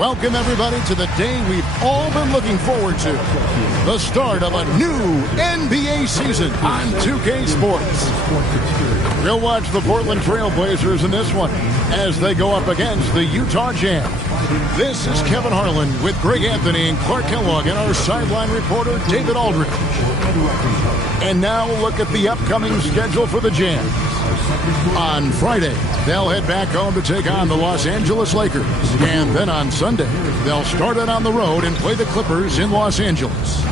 Welcome, everybody, to the day we've all been looking forward to. The start of a new NBA season on 2K Sports. We'll watch the Portland Trail Blazers in this one as they go up against the Utah Jazz. This is Kevin Harlan with Greg Anthony and Clark Kellogg and our sideline reporter, David Aldridge. And now we'll look at the upcoming schedule for the Jazz. On Friday, they'll head back home to take on the Los Angeles Lakers. And then on Sunday, they'll start it on the road and play the Clippers in Los Angeles.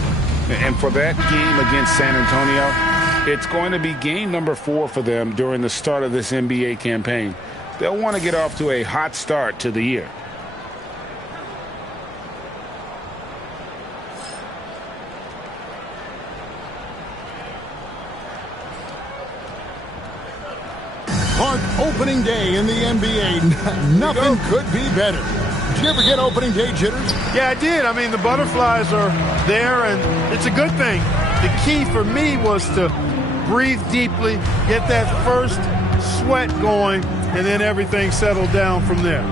And for that game against San Antonio, it's going to be game number 4 for them during the start of this NBA campaign. They'll want to get off to a hot start to the year. Clark, opening day in the NBA. Nothing could be better. Did you ever get opening day jitters? Yeah, I did. I mean, the butterflies are there, and it's a good thing. The key for me was to breathe deeply, get that first sweat going, and then everything settled down from there.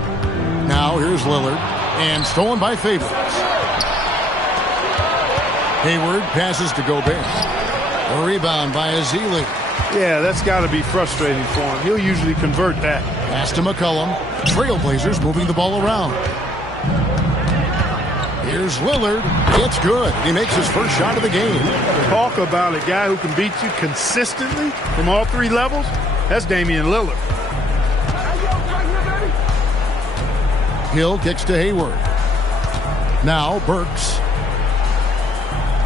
Now here's Lillard, and stolen by Favors. Hayward passes to Gobert. A rebound by Ezeli. Yeah, that's got to be frustrating for him. He'll usually convert that. Pass to McCollum. Trailblazers moving the ball around. Here's Lillard. It's good. He makes his first shot of the game. Talk about a guy who can beat you consistently from all 3 levels. That's Damian Lillard. Hill kicks to Hayward. Now Burks.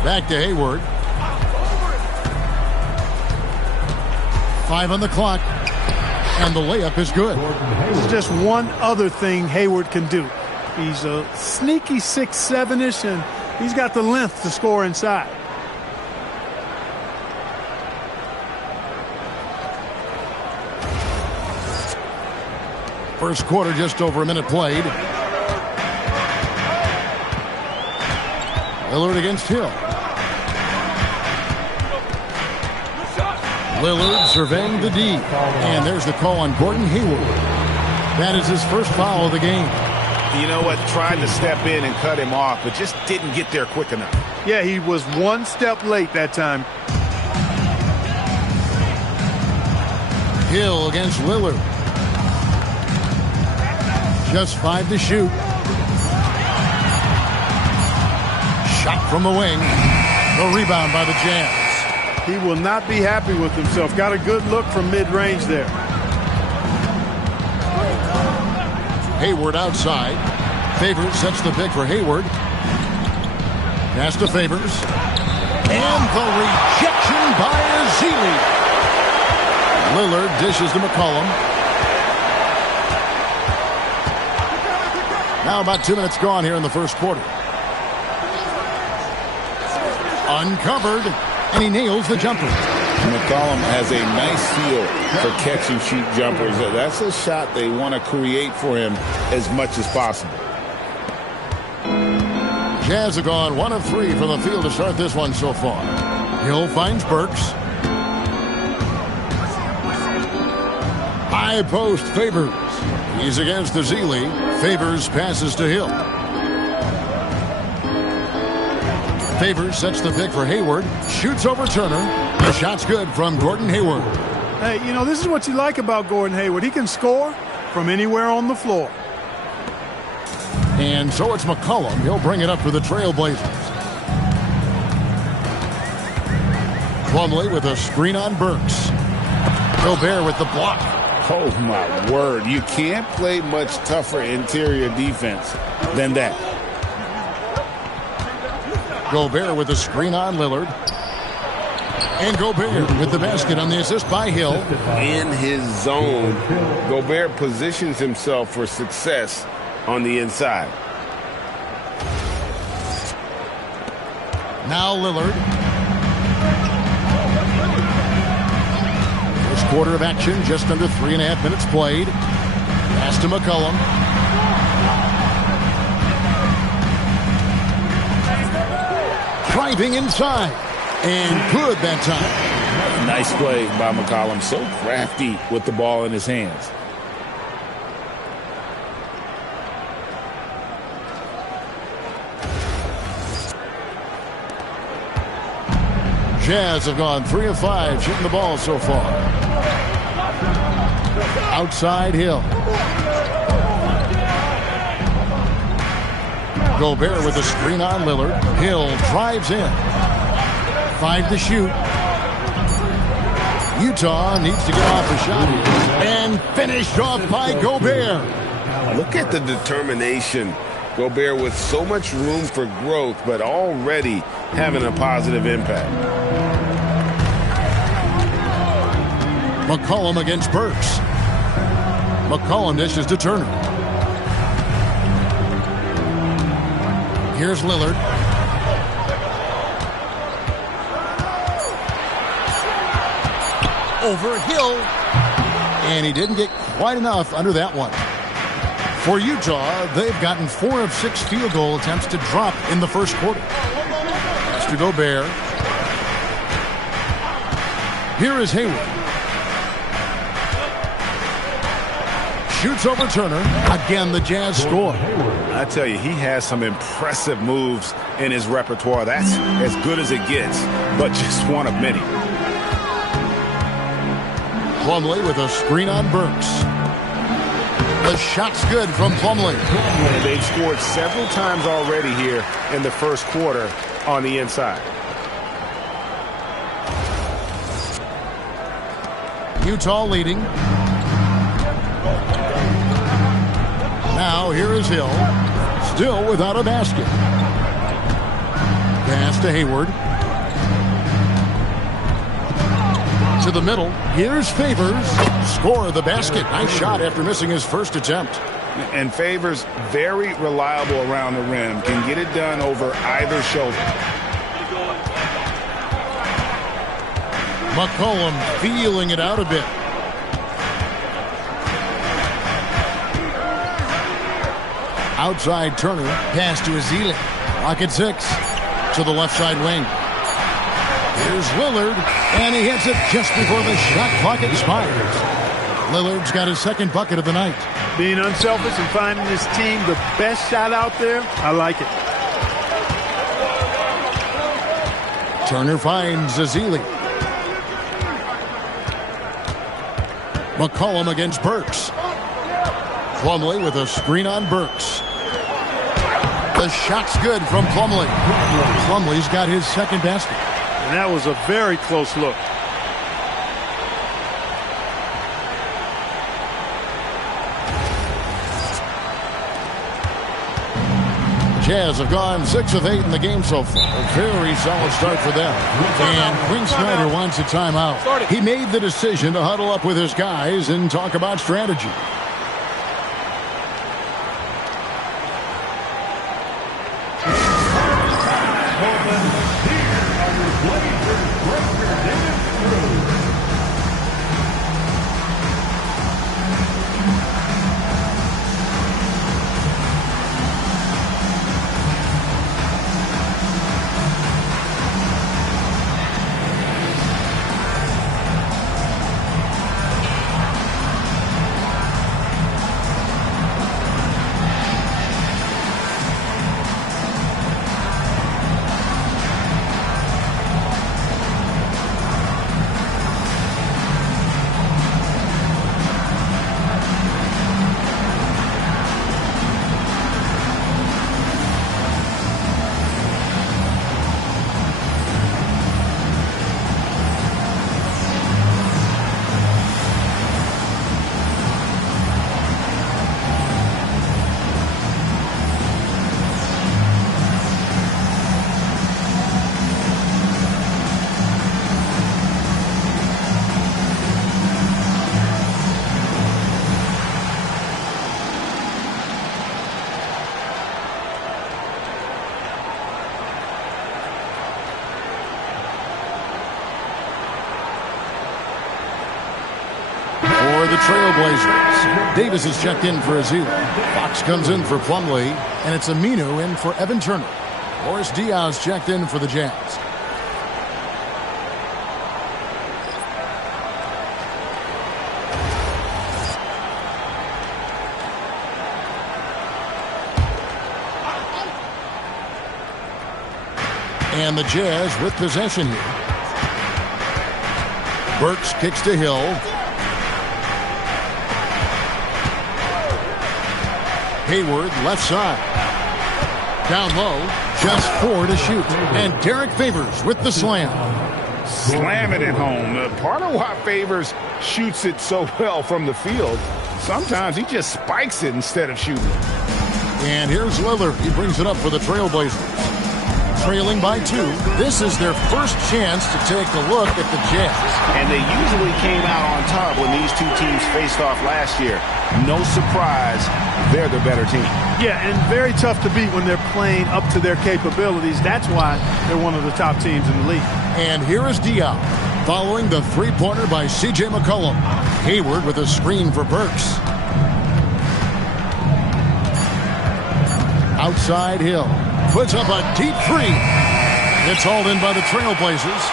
Back to Hayward. 5 on the clock, and the layup is good. There's just one other thing Hayward can do. He's a sneaky 6'7"-ish, and he's got the length to score inside. First quarter, just over a minute played. Lillard against Hill. Lillard surveying the D. And there's the call on Gordon Hayward. That is his first foul of the game. You know what? Tried to step in and cut him off, but just didn't get there quick enough. Yeah, he was one step late that time. Hill against Lillard. Just 5 to shoot. Shot from the wing. The rebound by the Jazz. He will not be happy with himself. Got a good look from mid-range there. Hayward outside. Favors sets the pick for Hayward. Pass to Favors. And the rejection by Ezeli. Lillard dishes to McCollum. Now about 2 minutes gone here in the first quarter. Uncovered. And he nails the jumper. McCollum has a nice feel for catch-and-shoot jumpers. That's a shot they want to create for him as much as possible. Jazz have gone 1 of 3 from the field to start this one so far. Hill finds Burks. High post Favors. He's against Ezeli. Favors passes to Hill. Favors sets the pick for Hayward. Shoots over Turner. The shot's good from Gordon Hayward. Hey, you know, this is what you like about Gordon Hayward. He can score from anywhere on the floor. And so it's McCollum. He'll bring it up for the Trailblazers. Plumlee with a screen on Burks. Gobert with the block. Oh, my word. You can't play much tougher interior defense than that. Gobert with a screen on Lillard. And Gobert with the basket on the assist by Hill. In his zone, Gobert positions himself for success on the inside. Now Lillard. First quarter of action, just under 3.5 minutes played. Pass to McCollum. Driving inside. And good that time. Nice play by McCollum. So crafty with the ball in his hands. Jazz have gone 3 of 5 shooting the ball so far. Outside Hill. Gobert with a screen on Lillard. Hill drives in. 5 to shoot. Utah needs to get off a shot here. And finished off by Gobert. Look at the determination. Gobert with so much room for growth, but already having a positive impact. McCollum against Burks. McCollum dishes to Turner. Here's Lillard. Over Hill. And he didn't get quite enough under that one. For Utah, they've gotten 4 of 6 field goal attempts to drop in the first quarter. That's to Gobert. Here is Hayward. Shoots over Turner. Again, the Jazz score. I tell you, he has some impressive moves in his repertoire. That's as good as it gets, but just one of many. Plumlee with a screen on Burks. The shot's good from Plumlee. They've scored several times already here in the first quarter on the inside. Utah leading. Now here is Hill. Still without a basket. Pass to Hayward. To the middle. Here's Favors. Score the basket. Nice shot after missing his first attempt. And Favors very reliable around the rim. Can get it done over either shoulder. McCollum feeling it out a bit. Outside Turner. Pass to Ezeli. Rocket 6. To the left side wing. Here's Lillard, and he hits it just before the shot clock expires. Lillard's got his second bucket of the night. Being unselfish and finding his team the best shot out there, I like it. Turner finds Ezeli. McCollum against Burks. Plumlee with a screen on Burks. The shot's good from Plumlee. Plumlee's got his second basket. And that was a very close look. Jazz have gone 6 of 8 in the game so far. A very solid start for them. And Quinn Snyder wants a timeout. He made the decision to huddle up with his guys and talk about strategy. Trailblazers. Davis is checked in for Ezeli. Fox comes in for Plumlee, and it's Aminu in for Evan Turner. Morris Diaz checked in for the Jazz. And the Jazz with possession here. Burks kicks to Hill. Hayward, left side. Down low, just 4 to shoot. And Derek Favors with the slam. Slamming it home. Part of why Favors shoots it so well from the field, sometimes he just spikes it instead of shooting it. And here's Lillard. He brings it up for the Trailblazers. Trailing by 2. This is their first chance to take a look at the Jazz. And they usually came out on top when these two teams faced off last year. No surprise, they're the better team. Yeah, and very tough to beat when they're playing up to their capabilities. That's why they're one of the top teams in the league. And here is Diaw, following the three-pointer by C.J. McCollum. Hayward with a screen for Burks. Outside Hill. Puts up a deep 3. It's hauled in by the Trailblazers.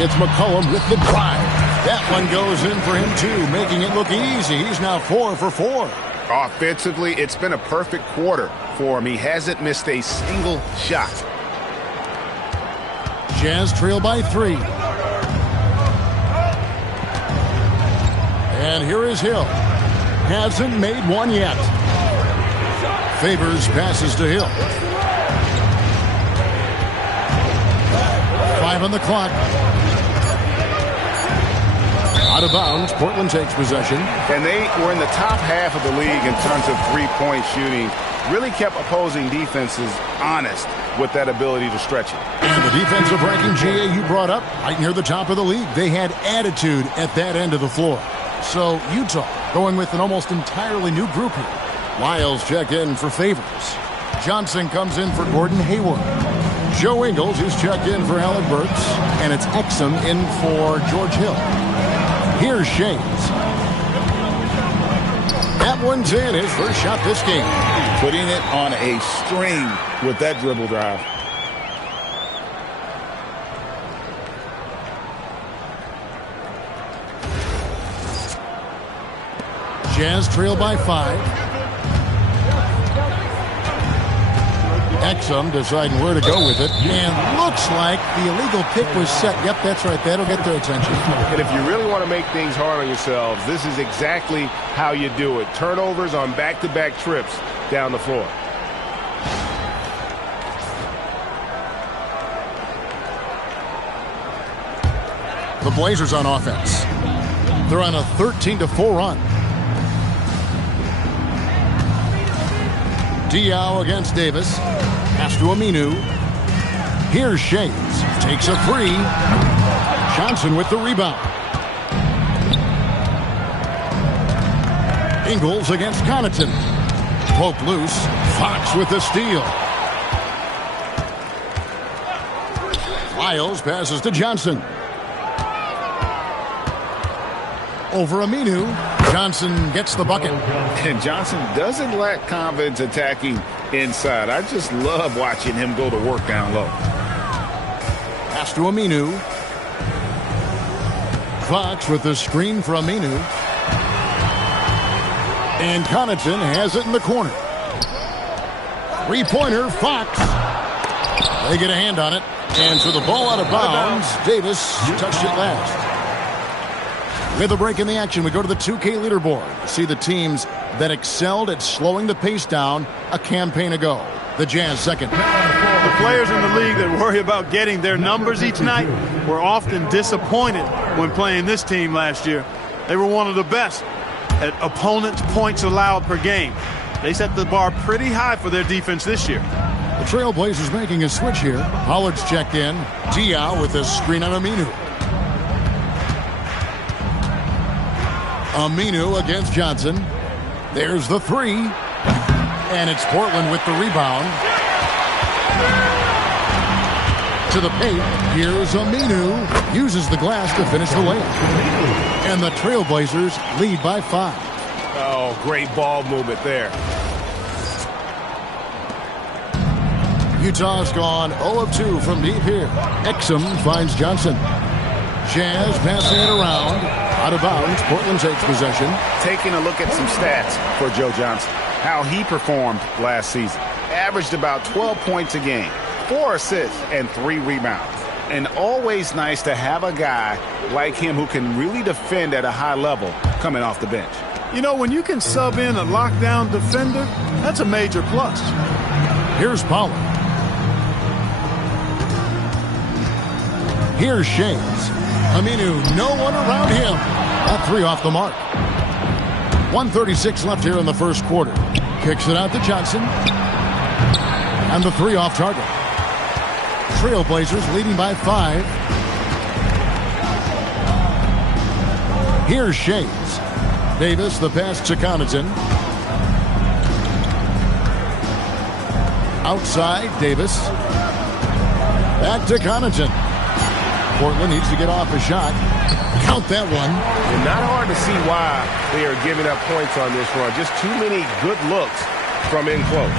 It's McCollum with the drive. That one goes in for him, too, making it look easy. He's now 4 for 4. Offensively, it's been a perfect quarter for him. He hasn't missed a single shot. Jazz trail by 3. And here is Hill. Hasn't made one yet. Favors passes to Hill. 5 on the clock. Out of bounds, Portland takes possession. And they were in the top half of the league in terms of three-point shooting. Really kept opposing defenses honest with that ability to stretch it. And the defensive ranking, GA, you brought up, right near the top of the league. They had attitude at that end of the floor. So Utah going with an almost entirely new group here. Lyles checked in for Favors. Johnson comes in for Gordon Hayward. Joe Ingles is checked in for Alec Burks. And it's Exum in for George Hill. Here's Shades. That one's in, his first shot this game. Putting it on a string with that dribble drive. Jazz trail by 5. Exum deciding where to go with it. And looks like the illegal pick was set. Yep, that's right. That'll get their attention. And if you really want to make things hard on yourselves, this is exactly how you do it. Turnovers on back-to-back trips down the floor. The Blazers on offense. They're on a 13-4 run. Diaw against Davis. Pass to Aminu. Here's Shades. Takes a 3. Johnson with the rebound. Ingles against Connaughton. Poke loose. Fox with the steal. Lyles passes to Johnson. Over Aminu. Johnson gets the bucket. And Johnson doesn't lack confidence attacking inside. I just love watching him go to work down low. Pass to Aminu. Fox with the screen for Aminu. And Connaughton has it in the corner. Three-pointer, Fox. They get a hand on it. And so the ball out of bounds. Davis touched it last. With a break in the action, we go to the 2K leaderboard to see the teams that excelled at slowing the pace down a campaign ago. The Jazz second. The players in the league that worry about getting their numbers each night were often disappointed when playing this team last year. They were one of the best at opponents' points allowed per game. They set the bar pretty high for their defense this year. The Trailblazers making a switch here. Pollard's checked in. Diaw with a screen on Aminu. Aminu against Johnson. There's the 3. And it's Portland with the rebound. To the paint. Here's Aminu. Uses the glass to finish the layup. And the Trailblazers lead by 5. Oh, great ball movement there. Utah's gone 0 of 2 from deep here. Exum finds Johnson. Jazz passing it around. Out of bounds. Portland takes possession. Taking a look at some stats for Joe Johnson. How he performed last season. Averaged about 12 points a game, 4 assists, and 3 rebounds. And always nice to have a guy like him who can really defend at a high level coming off the bench. You know, when you can sub in a lockdown defender, that's a major plus. Here's Pollard. Here's Shades. Aminu, no one around him. That 3 off the mark. 1:36 left here in the first quarter. Kicks it out to Johnson. And the 3 off target. Trailblazers leading by 5. Here's Shades. Davis, the pass to Connaughton. Outside, Davis. Back to Connaughton. Portland needs to get off a shot. Count that one. And not hard to see why they are giving up points on this run. Just too many good looks from in close.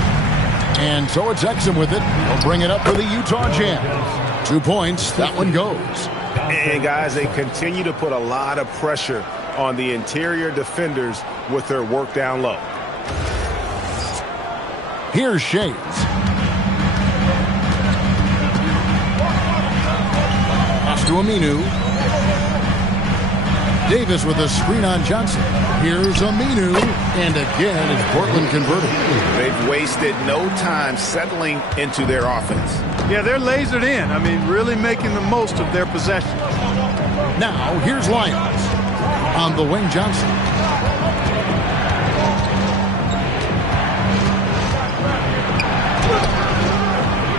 And so it's Exum with it. He'll bring it up for the Utah Jazz. 2 points. That one goes. And guys, they continue to put a lot of pressure on the interior defenders with their work down low. Here's Shades. Pass to Aminu. Davis with a screen on Johnson. Here's Aminu. And again, it's Portland converted. They've wasted no time settling into their offense. Yeah, they're lasered in. I mean, really making the most of their possession. Now, here's Lyons. On the wing, Johnson.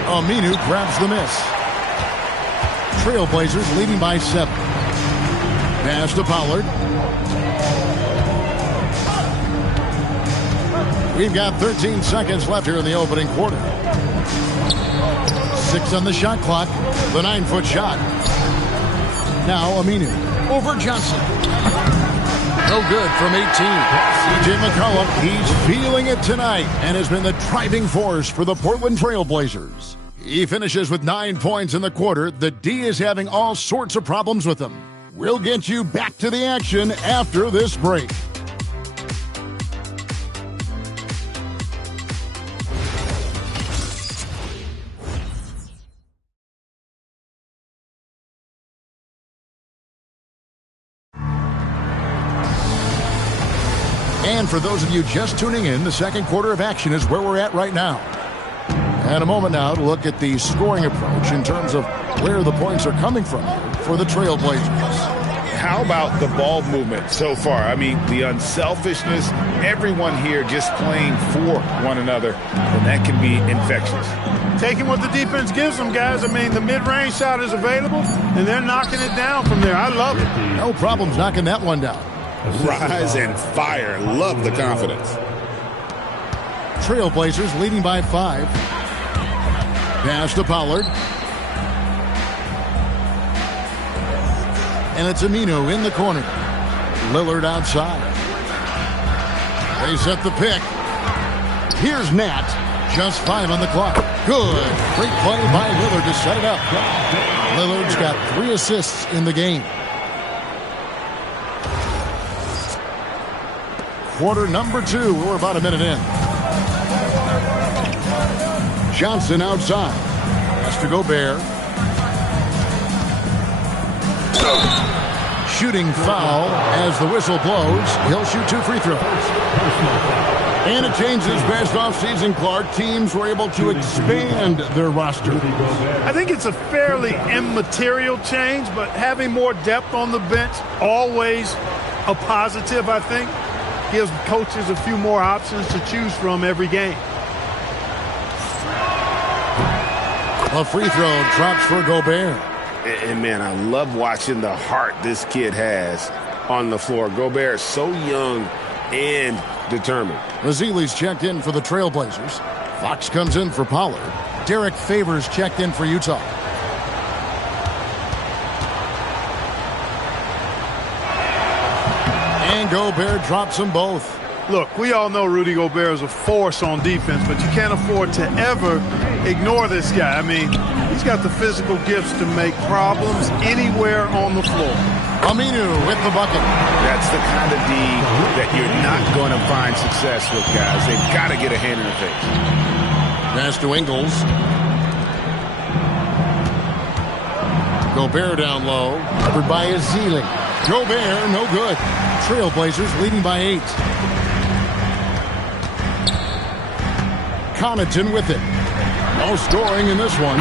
Aminu grabs the miss. Trailblazers leading by 7. Pass to Pollard. We've got 13 seconds left here in the opening quarter. 6 on the shot clock. The 9-foot shot. Now Aminu over Johnson. No good from 18. C.J. McCollum, he's feeling it tonight and has been the driving force for the Portland Trailblazers. He finishes with 9 points in the quarter. The D is having all sorts of problems with him. We'll get you back to the action after this break. And for those of you just tuning in, the second quarter of action is where we're at right now. And a moment now to look at the scoring approach in terms of where the points are coming from here for the Trailblazers. How about the ball movement so far? I mean, the unselfishness, everyone here just playing for one another, and that can be infectious. Taking what the defense gives them, guys. I mean, the mid-range shot is available, and they're knocking it down from there. I love it. No problems knocking that one down. Rise and fire. Love the confidence. Trailblazers leading by 5. Pass to Pollard. And it's Aminu in the corner. Lillard outside. They set the pick. Here's Nat. Just 5 on the clock. Good. Great play by Lillard to set it up. Lillard's got 3 assists in the game. Quarter number 2. We're about a minute in. Johnson outside. Pass to Gobert. Shooting foul as the whistle blows. He'll shoot 2 free throws. And it changes based off season, Clark. Teams were able to expand their roster. I think it's a fairly immaterial change, but having more depth on the bench, always a positive, I think. Gives coaches a few more options to choose from every game. A free throw drops for Gobert. And man, I love watching the heart this kid has on the floor. Gobert is so young and determined. Mazzili's checked in for the Trailblazers. Fox comes in for Pollard. Derek Favors checked in for Utah. And Gobert drops them both. Look, we all know Rudy Gobert is a force on defense, but you can't afford to ever ignore this guy. I mean, he's got the physical gifts to make problems anywhere on the floor. Aminu with the bucket. That's the kind of D that you're not going to find success with, guys. They've got to get a hand in the face. Pass to Ingles. Gobert down low. Covered by Ezeli. Gobert, no good. Trailblazers leading by 8. Connaughton with it. No scoring in this one.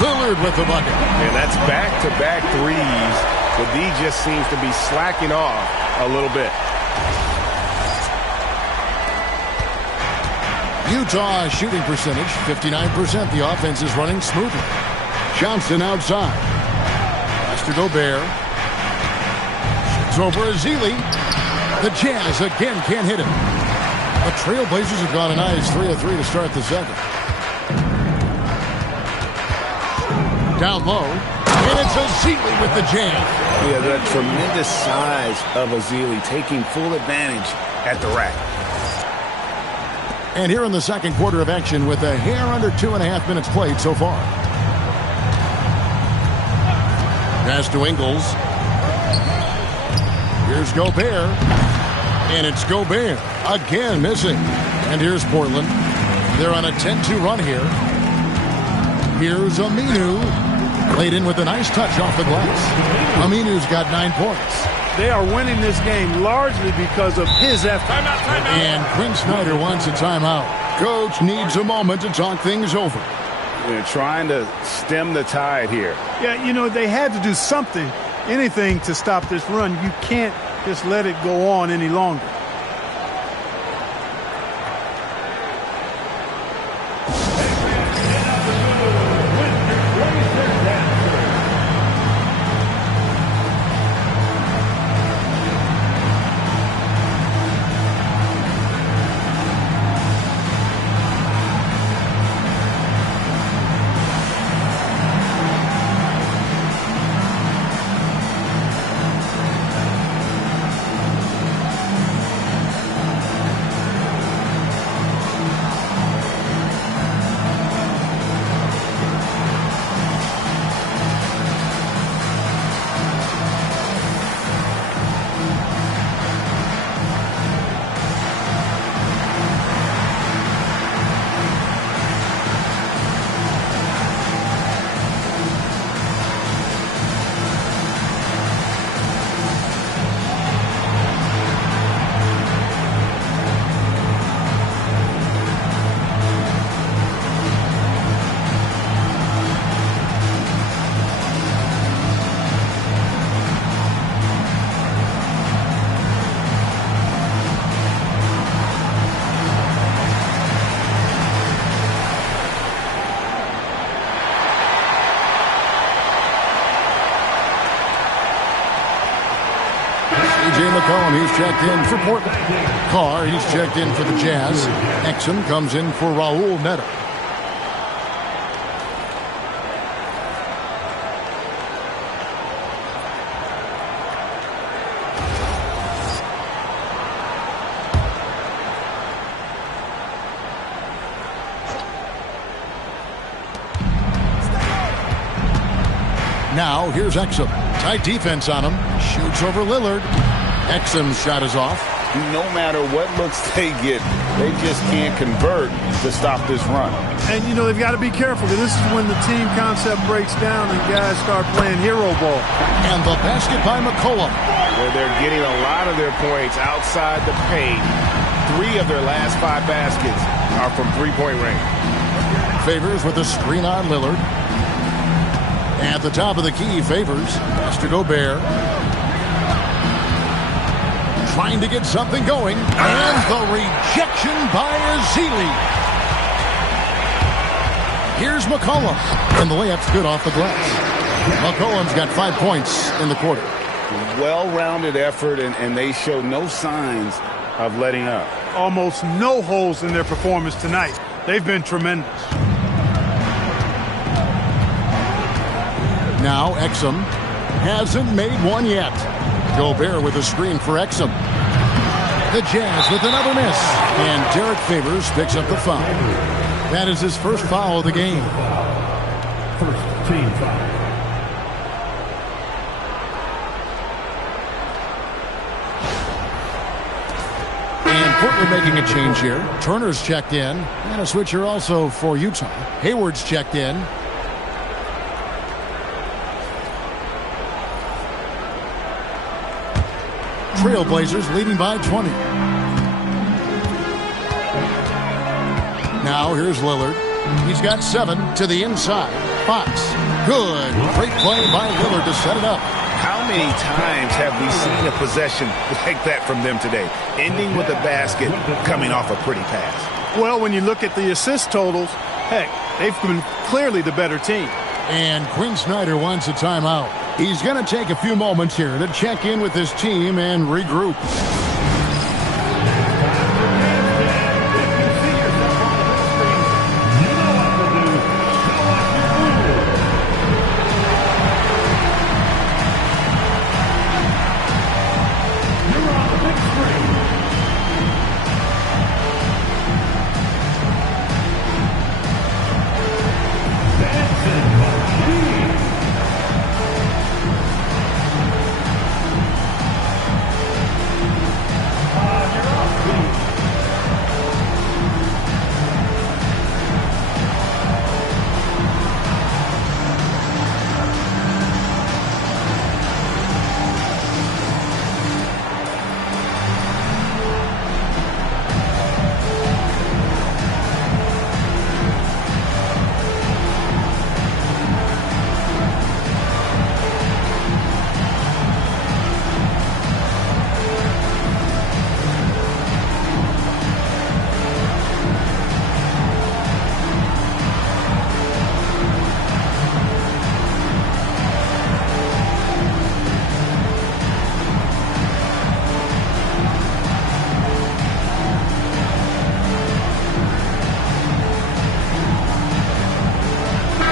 Lillard with the bucket. And that's back-to-back threes. The D just seems to be slacking off a little bit. Utah shooting percentage, 59%. The offense is running smoothly. Johnson outside. Pass to Gobert. Shoots over Ezeli. The Jazz again can't hit it. The Trailblazers have gone a nice 3 of 3 to start the second. Down low. And it's Ezeli with the jam. Yeah, the tremendous size of Ezeli taking full advantage at the rack. And here in the second quarter of action with a hair under 2.5 minutes played so far. Pass to Ingles. Here's Gobert. And it's Gobert again missing. And here's Portland. They're on a 10-2 run here. Here's Aminu. Laid in with a nice touch off the glass. Aminu's got 9 points. They are winning this game largely because of his effort. Timeout. And Quinn Snyder wants a timeout. Coach needs a moment to talk things over. They're trying to stem the tide here. Yeah, you know, they had to do something, anything to stop this run. You can't just let it go on any longer. McCollum, he's checked in for Portland. Carr, he's checked in for the Jazz. Exum comes in for Raul Neto. Now, here's Exum. Tight defense on him. Shoots over Lillard. Exum's shot is off. No matter what looks they get, they just can't convert to stop this run. And, you know, they've got to be careful because this is when the team concept breaks down and guys start playing hero ball. And the basket by McCollum. Where they're getting a lot of their points outside the paint. 3 of their last 5 baskets are from three-point range. Favors with a screen on Lillard. At the top of the key, Favors. Pass to Gobert. Trying to get something going. And the rejection by Ezeli. Here's McCollum. And the layup's good off the glass. McCollum's got 5 points in the quarter. Well-rounded effort, and they show no signs of letting up. Almost no holes in their performance tonight. They've been tremendous. Now Exum hasn't made one yet. Gobert with a screen for Exum. The Jazz with another miss. And Derek Favors picks up the foul. That is his first foul of the game. First team foul. And Portland making a change here. Turner's checked in. And a switcher also for Utah. Hayward's checked in. Trailblazers leading by 20. Now here's Lillard. He's got 7 to the inside. Fox. Good. Great play by Lillard to set it up. How many times have we seen a possession like that from them today? Ending with a basket, coming off a pretty pass. Well, when you look at the assist totals, heck, they've been clearly the better team. And Quinn Snyder wants a timeout. He's going to take a few moments here to check in with his team and regroup.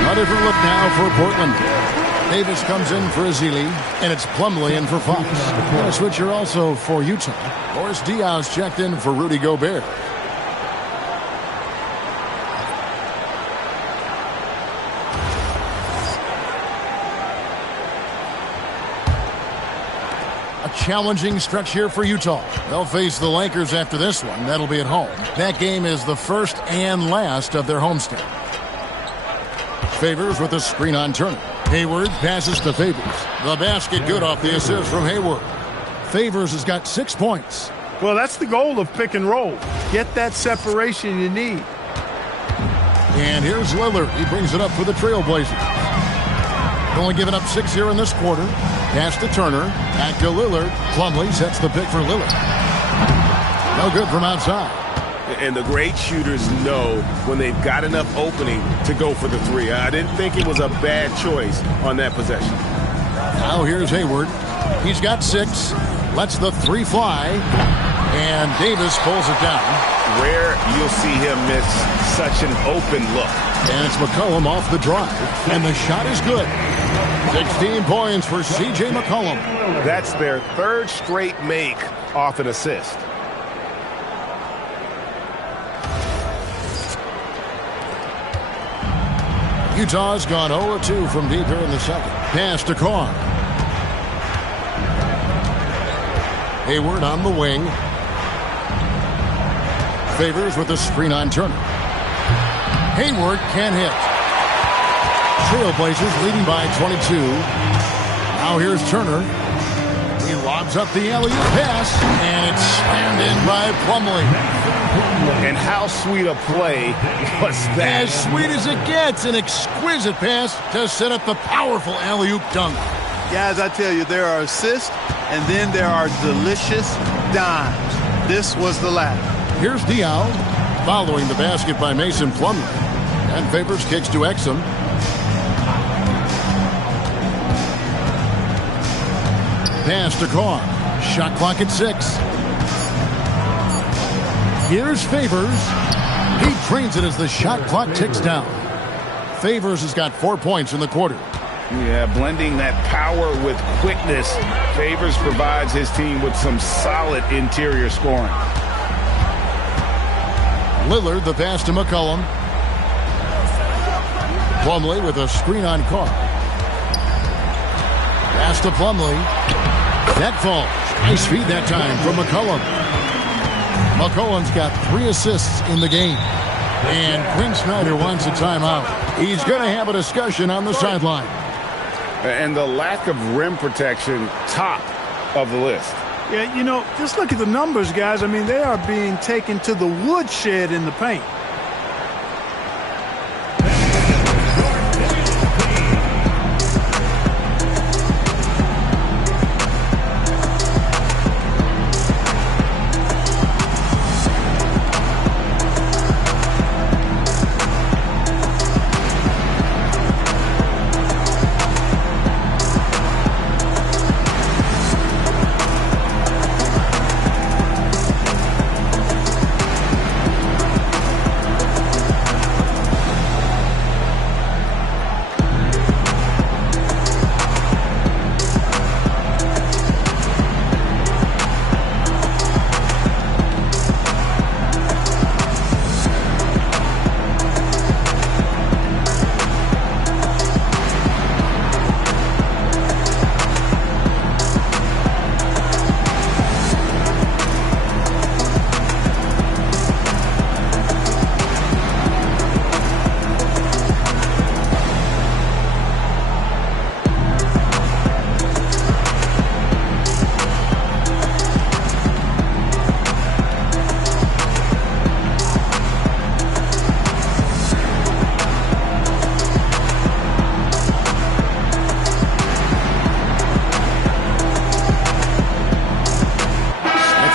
A different look now for Portland. Davis comes in for Ezeli, and it's Plumlee in for Fox. And a switcher also for Utah. Boris Diaz checked in for Rudy Gobert. A challenging stretch here for Utah. They'll face the Lakers after this one. That'll be at home. That game is the first and last of their homestand. Favors with a screen on Turner. Hayward passes to Favors. The basket good off the assist from Hayward. Favors has got 6 points. Well, that's the goal of pick and roll. Get that separation you need. And here's Lillard. He brings it up for the Trailblazers. Only giving up 6 here in this quarter. Pass to Turner. Back to Lillard. Plumlee sets the pick for Lillard. No good from outside. And the great shooters know when they've got enough opening to go for the three. I didn't think it was a bad choice on that possession. Now here's Hayward. He's got 6. Lets the 3 fly. And Davis pulls it down. Rare you'll see him miss such an open look. And it's McCollum off the drive. And the shot is good. 16 points for C.J. McCollum. That's their 3rd straight make off an assist. Utah's gone 0-2 from deep here in the second. Pass to Carr. Hayward on the wing. Favors with a screen on Turner. Hayward can't hit. Trailblazers leading by 22. Now here's Turner. He lobs up the alley-oop pass, and it's slammed in by Plumlee. And how sweet a play was that? As sweet as it gets, an exquisite pass to set up the powerful alley-oop dunk. Guys, I tell you, there are assists, and then there are delicious dimes. This was the latter. Here's Diaw, following the basket by Mason Plumlee. And Favors kicks to Exum. Pass to Carr. Shot clock at 6. Here's Favors. He trains it as the shot clock ticks down. Favors has got 4 points in the quarter. Yeah, blending that power with quickness. Favors provides his team with some solid interior scoring. Lillard, the pass to McCollum. Plumlee with a screen on Carr. Pass to Plumlee. That falls. Nice feed that time from McCollum. McCollum's got 3 assists in the game. And Quinn Snyder wants a timeout. He's going to have a discussion on the sideline. And the lack of rim protection, top of the list. Yeah, you know, just look at the numbers, guys. I mean, they are being taken to the woodshed in the paint.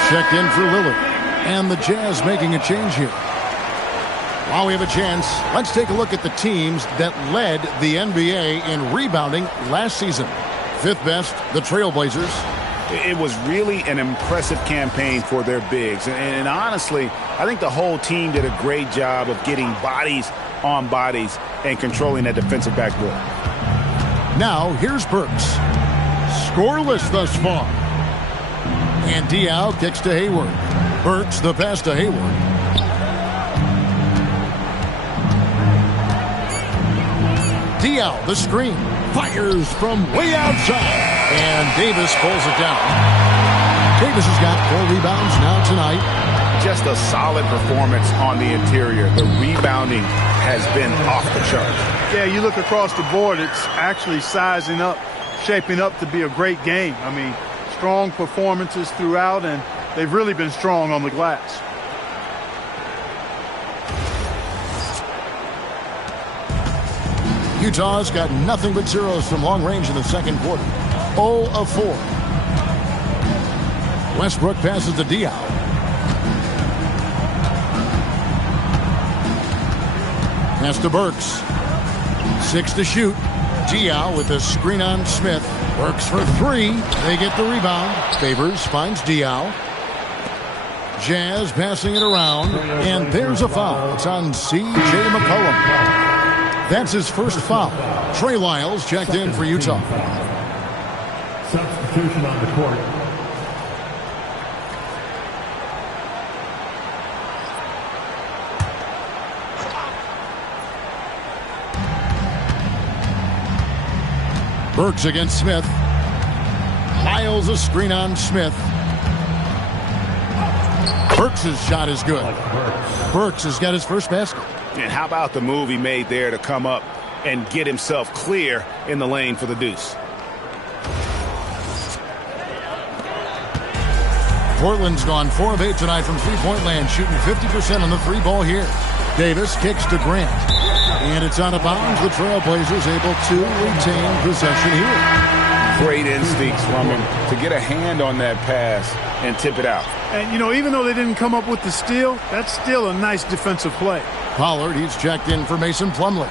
Checked in for Lillard. And the Jazz making a change here. While we have a chance, let's take a look at the teams that led the NBA in rebounding last season. Fifth best, the Trailblazers. It was really an impressive campaign for their bigs. And honestly, I think the whole team did a great job of getting bodies on bodies and controlling that defensive backboard. Now, here's Burks. Scoreless thus far. And Diaw kicks to Hayward. Burks the pass to Hayward. Diaw, the screen. Fires from way outside. And Davis pulls it down. Davis has got 4 rebounds now tonight. Just a solid performance on the interior. The rebounding has been off the charts. Yeah, you look across the board, it's actually sizing up, shaping up to be a great game. I mean, strong performances throughout, and they've really been strong on the glass. Utah's got nothing but zeros from long range in the second quarter. 0 of 4. Westbrook passes to Diaw. Pass to Burks. 6 to shoot. Diaw with a screen on Smith. Works for 3. They get the rebound. Favors finds Diaw. Jazz passing it around. And there's a foul. It's on C.J. McCollum. That's his first foul. Trey Lyles checked in for Utah. Substitution on the court. Burks against Smith. Lyles a screen on Smith. Burks' shot is good. Burks has got his first basket. And how about the move he made there to come up and get himself clear in the lane for the deuce? Portland's gone 4 of 8 tonight from three-point land, shooting 50% on the 3 ball here. Davis kicks to Grant. And it's out of bounds. The Trailblazers able to retain possession here. Great instincts from him to get a hand on that pass and tip it out. And, you know, even though they didn't come up with the steal, that's still a nice defensive play. Pollard, he's checked in for Mason Plumlee.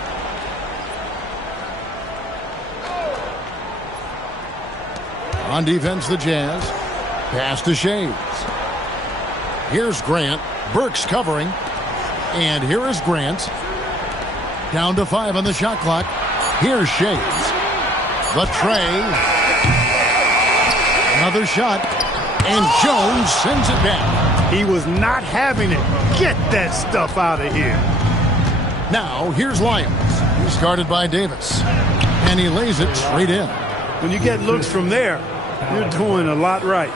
On defense, the Jazz. Pass to Shades. Here's Grant. Burks covering. And here is Grant. Down to 5 on the shot clock. Here's Shades. The tray. Another shot. And Jones sends it back. He was not having it. Get that stuff out of here. Now, here's Lyons. He's guarded by Davis. And he lays it straight in. When you get looks from there, you're doing a lot right.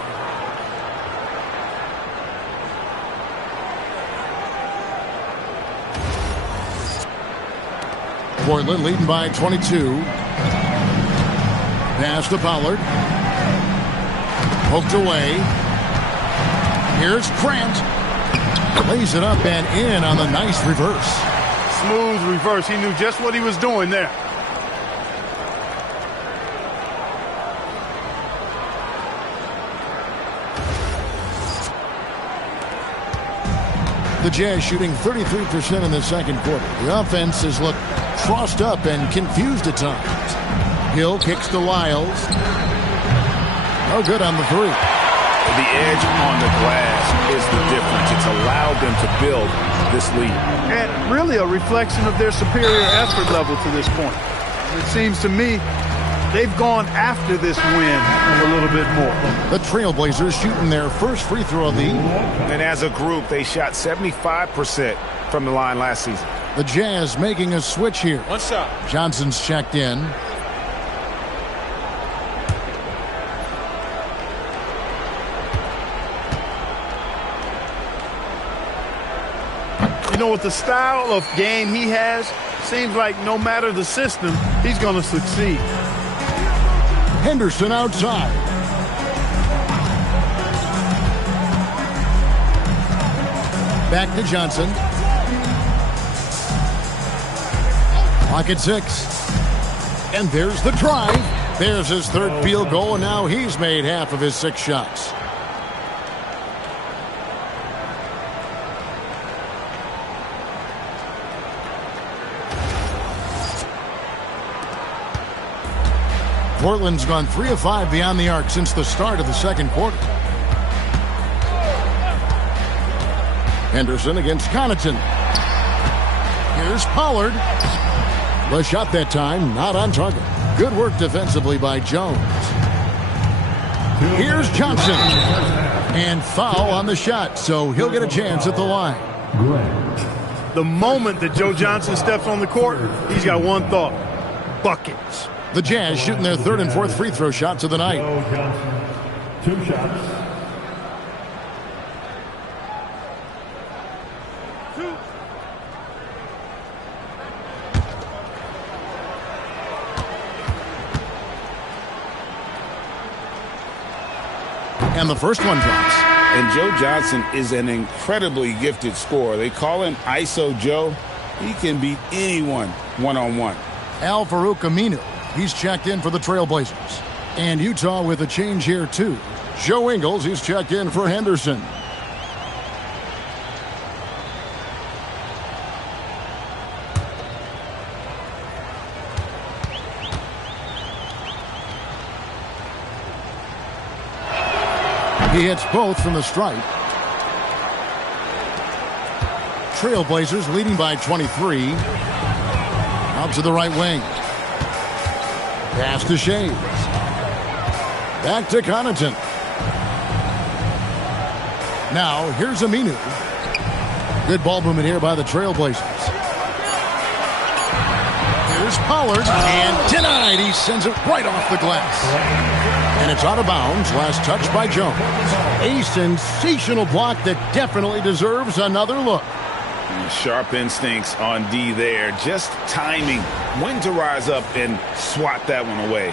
Portland leading by 22. Pass to Pollard. Poked away. Here's Grant. Lays it up and in on the nice reverse. Smooth reverse. He knew just what he was doing there. The Jazz shooting 33% in the second quarter. The offense has looked crossed up and confused at times. Hill kicks to Lyles. No good on the three. The edge on the glass is the difference. It's allowed them to build this lead. And really a reflection of their superior effort level to this point. It seems to me they've gone after this win a little bit more. The Trailblazers shooting their first free throw lead. And as a group, they shot 75% from the line last season. The Jazz making a switch here. One shot. Johnson's checked in. You know, with the style of game he has, seems like no matter the system, he's going to succeed. Henderson outside. Back to Johnson. Clock at 6. And there's the drive. There's his third field goal, and now he's made half of his 6 shots. Portland's gone 3 of 5 beyond the arc since the start of the second quarter. Henderson against Connaughton. Here's Pollard. The shot that time, not on target. Good work defensively by Jones. Here's Johnson. And foul on the shot, so he'll get a chance at the line. The moment that Joe Johnson steps on the court, he's got one thought: buckets. The Jazz shooting their third and fourth free throw shots of the night. Joe Johnson, 2 shots. And the first one drops. And Joe Johnson is an incredibly gifted scorer. They call him ISO Joe. He can beat anyone one-on-one. Al-Farouq Aminu. He's checked in for the Trailblazers. And Utah with a change here, too. Joe Ingles, he's checked in for Henderson. He hits both from the stripe. Trailblazers leading by 23. Out to the right wing. Pass to Shays. Back to Connaughton. Now, here's Aminu. Good ball movement here by the Trailblazers. Here's Pollard, and denied. He sends it right off the glass. And it's out of bounds. Last touch by Jones. A sensational block that definitely deserves another look. Sharp instincts on D there. Just timing when to rise up and swat that one away.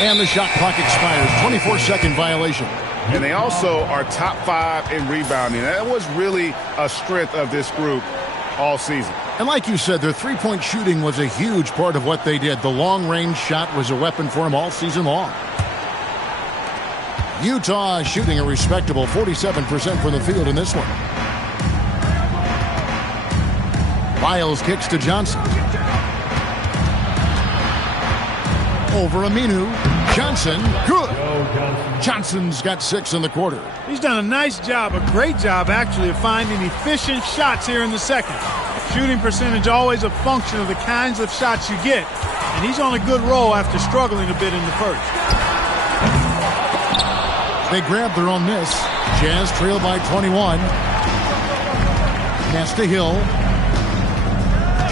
And the shot clock expires. 24-second violation. And they also are top 5 in rebounding. That was really a strength of this group all season. And like you said, their three-point shooting was a huge part of what they did. The long-range shot was a weapon for them all season long. Utah shooting a respectable 47% from the field in this one. Lyles kicks to Johnson. Over Aminu. Johnson, good. Johnson's got 6 in the quarter. He's done a nice job, a great job actually, of finding efficient shots here in the second. Shooting percentage always a function of the kinds of shots you get. And he's on a good roll after struggling a bit in the first. They grab their own miss. Jazz trail by 21. Pass to Hill.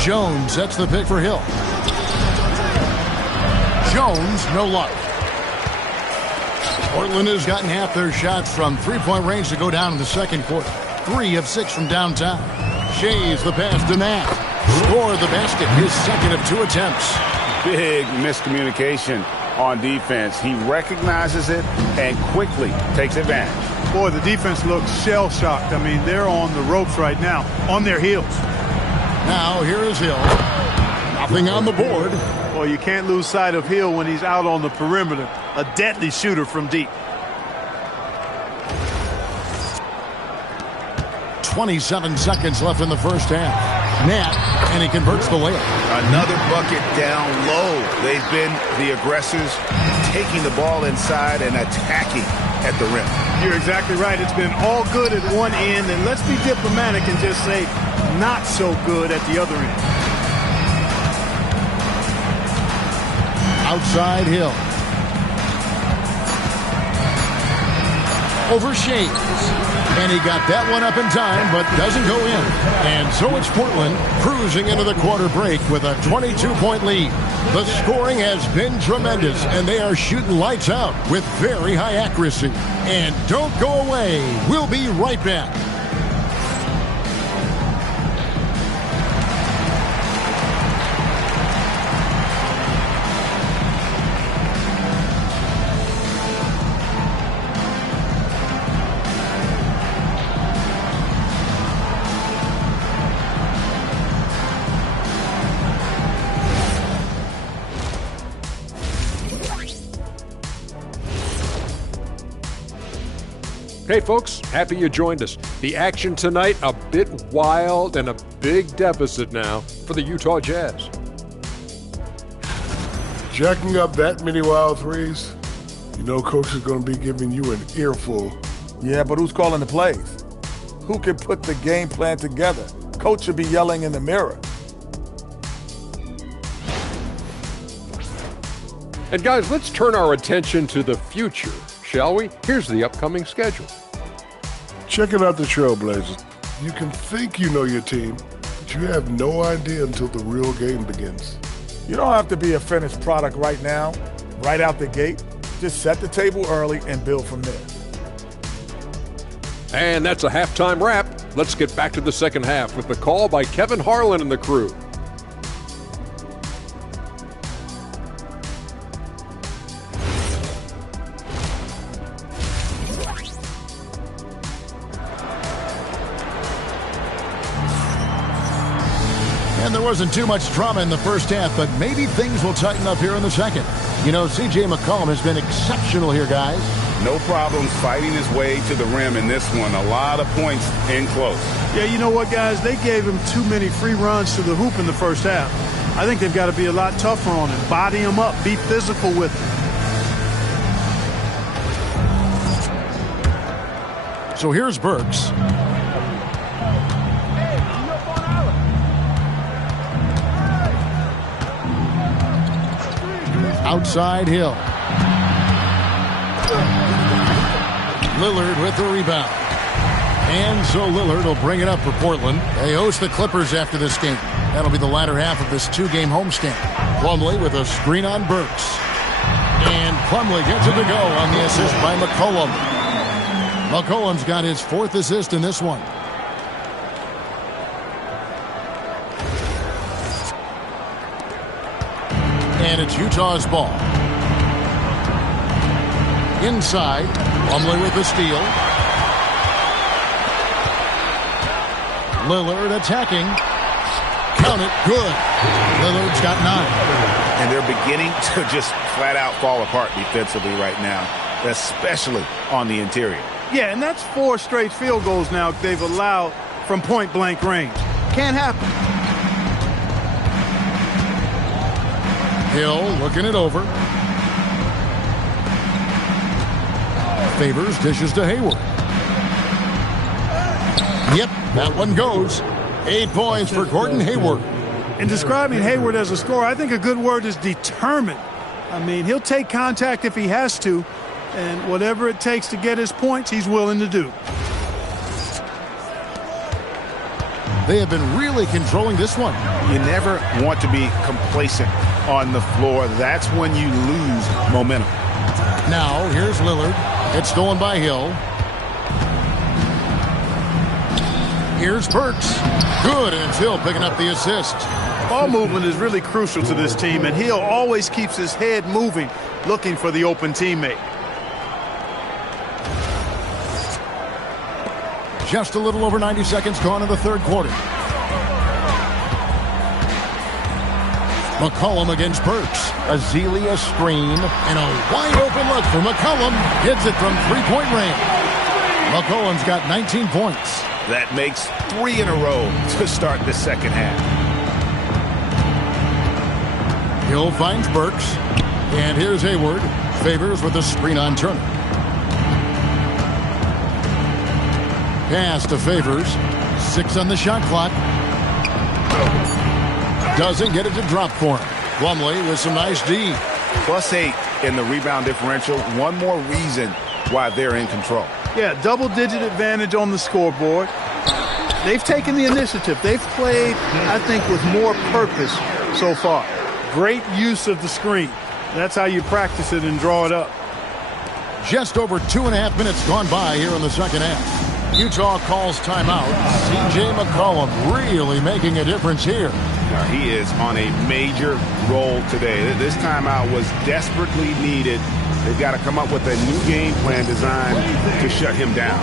Jones sets the pick for Hill. Jones, no luck. Portland has gotten half their shots from three-point range to go down in the second quarter. 3 of 6 from downtown. Shays the pass to Nash. Score the basket, his second of 2 attempts. big miscommunication on defense. He recognizes it and quickly takes advantage. Boy, the defense looks shell-shocked. I mean, they're on the ropes right now, on their heels. Now here is Hill. Nothing on the board. Well, you can't lose sight of Hill when he's out on the perimeter. A deadly shooter from deep. 27 seconds left in the first half. Nat, and he converts the layup. Another bucket down low. They've been the aggressors, taking the ball inside and attacking at the rim. You're exactly right. It's been all good at one end, and let's be diplomatic and just say not so good at the other end. Outside Hill. Over Shades. And he got that one up in time, but doesn't go in. And so it's Portland cruising into the quarter break with a 22-point lead. The scoring has been tremendous, and they are shooting lights out with very high accuracy. And don't go away. We'll be right back. Hey folks, happy you joined us. The action tonight, a bit wild and a big deficit now for the Utah Jazz. Jacking up that many wild threes, you know Coach is going to be giving you an earful. Yeah, but who's calling the plays? Who can put the game plan together? Coach should be yelling in the mirror. And guys, let's turn our attention to the future, shall we? Here's the upcoming schedule. Checking out the Trailblazers. You can think you know your team, but you have no idea until the real game begins. You don't have to be a finished product right now, right out the gate. Just set the table early and build from there. And that's a halftime wrap. Let's get back to the second half with the call by Kevin Harlan and the crew. And there wasn't too much drama in the first half, but maybe things will tighten up here in the second. You know, C.J. McCollum has been exceptional here, guys. No problems fighting his way to the rim in this one. A lot of points in close. Yeah, you know what, guys? They gave him too many free runs to the hoop in the first half. I think they've got to be a lot tougher on him. Body him up. Be physical with him. So here's Burks. Outside Hill. Lillard with the rebound. And so Lillard will bring it up for Portland. They host the Clippers after this game. That'll be the latter half of this two-game homestand. Plumlee with a screen on Burks. And Plumlee gets it to go on the assist by McCollum. McCollum's got his fourth assist in this one. And it's Utah's ball. Inside, Plumlee with the steal. Lillard attacking. Count it, good. Lillard's got 9. And they're beginning to just flat out fall apart defensively right now, especially on the interior. Yeah, and that's 4 straight field goals now they've allowed from point-blank range. Can't happen. Hill looking it over. Favors dishes to Hayward. Yep, that one goes. 8 points for Gordon Hayward. In describing Hayward as a scorer, I think a good word is determined. I mean, he'll take contact if he has to, and whatever it takes to get his points, he's willing to do. They have been really controlling this one. You never want to be complacent on the floor. That's when you lose momentum. Now, here's Lillard. It's stolen by Hill. Here's Burks. Good, and it's Hill picking up the assist. Ball movement is really crucial to this team, and Hill always keeps his head moving, looking for the open teammate. Just a little over 90 seconds gone in the third quarter. McCollum against Burks. Azealia screen and a wide open look for McCollum. Hits it from three-point range. McCollum's got 19 points. That makes 3 in a row to start the second half. Hill finds Burks. And here's Hayward. Favors with a screen on Turner. Pass to Favors. 6 on the shot clock. Doesn't get it to drop for him. Plumlee with some nice D. +8 in the rebound differential. One more reason why they're in control. Yeah, double-digit advantage on the scoreboard. They've taken the initiative. They've played, I think, with more purpose so far. Great use of the screen. That's how you practice it and draw it up. Just over 2.5 minutes gone by here in the second half. Utah calls timeout. C.J. McCollum really making a difference here. He is on a major role today. This timeout was desperately needed. They've got to come up with a new game plan designed to shut him down.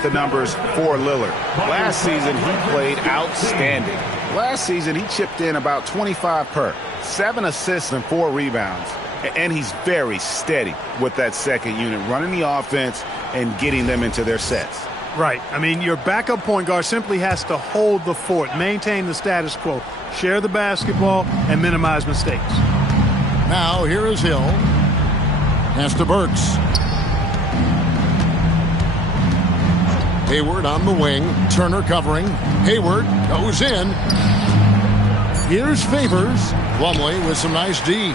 The numbers for Lillard. Last season, he played outstanding. Last season, he chipped in about 25 per, 7 assists and 4 rebounds. And he's very steady with that second unit, running the offense and getting them into their sets. Right. I mean, your backup point guard simply has to hold the fort, maintain the status quo, share the basketball, and minimize mistakes. Now, here is Hill. Pass to Burks. Hayward on the wing. Turner covering. Hayward goes in. Here's Favors. Plumlee with some nice D.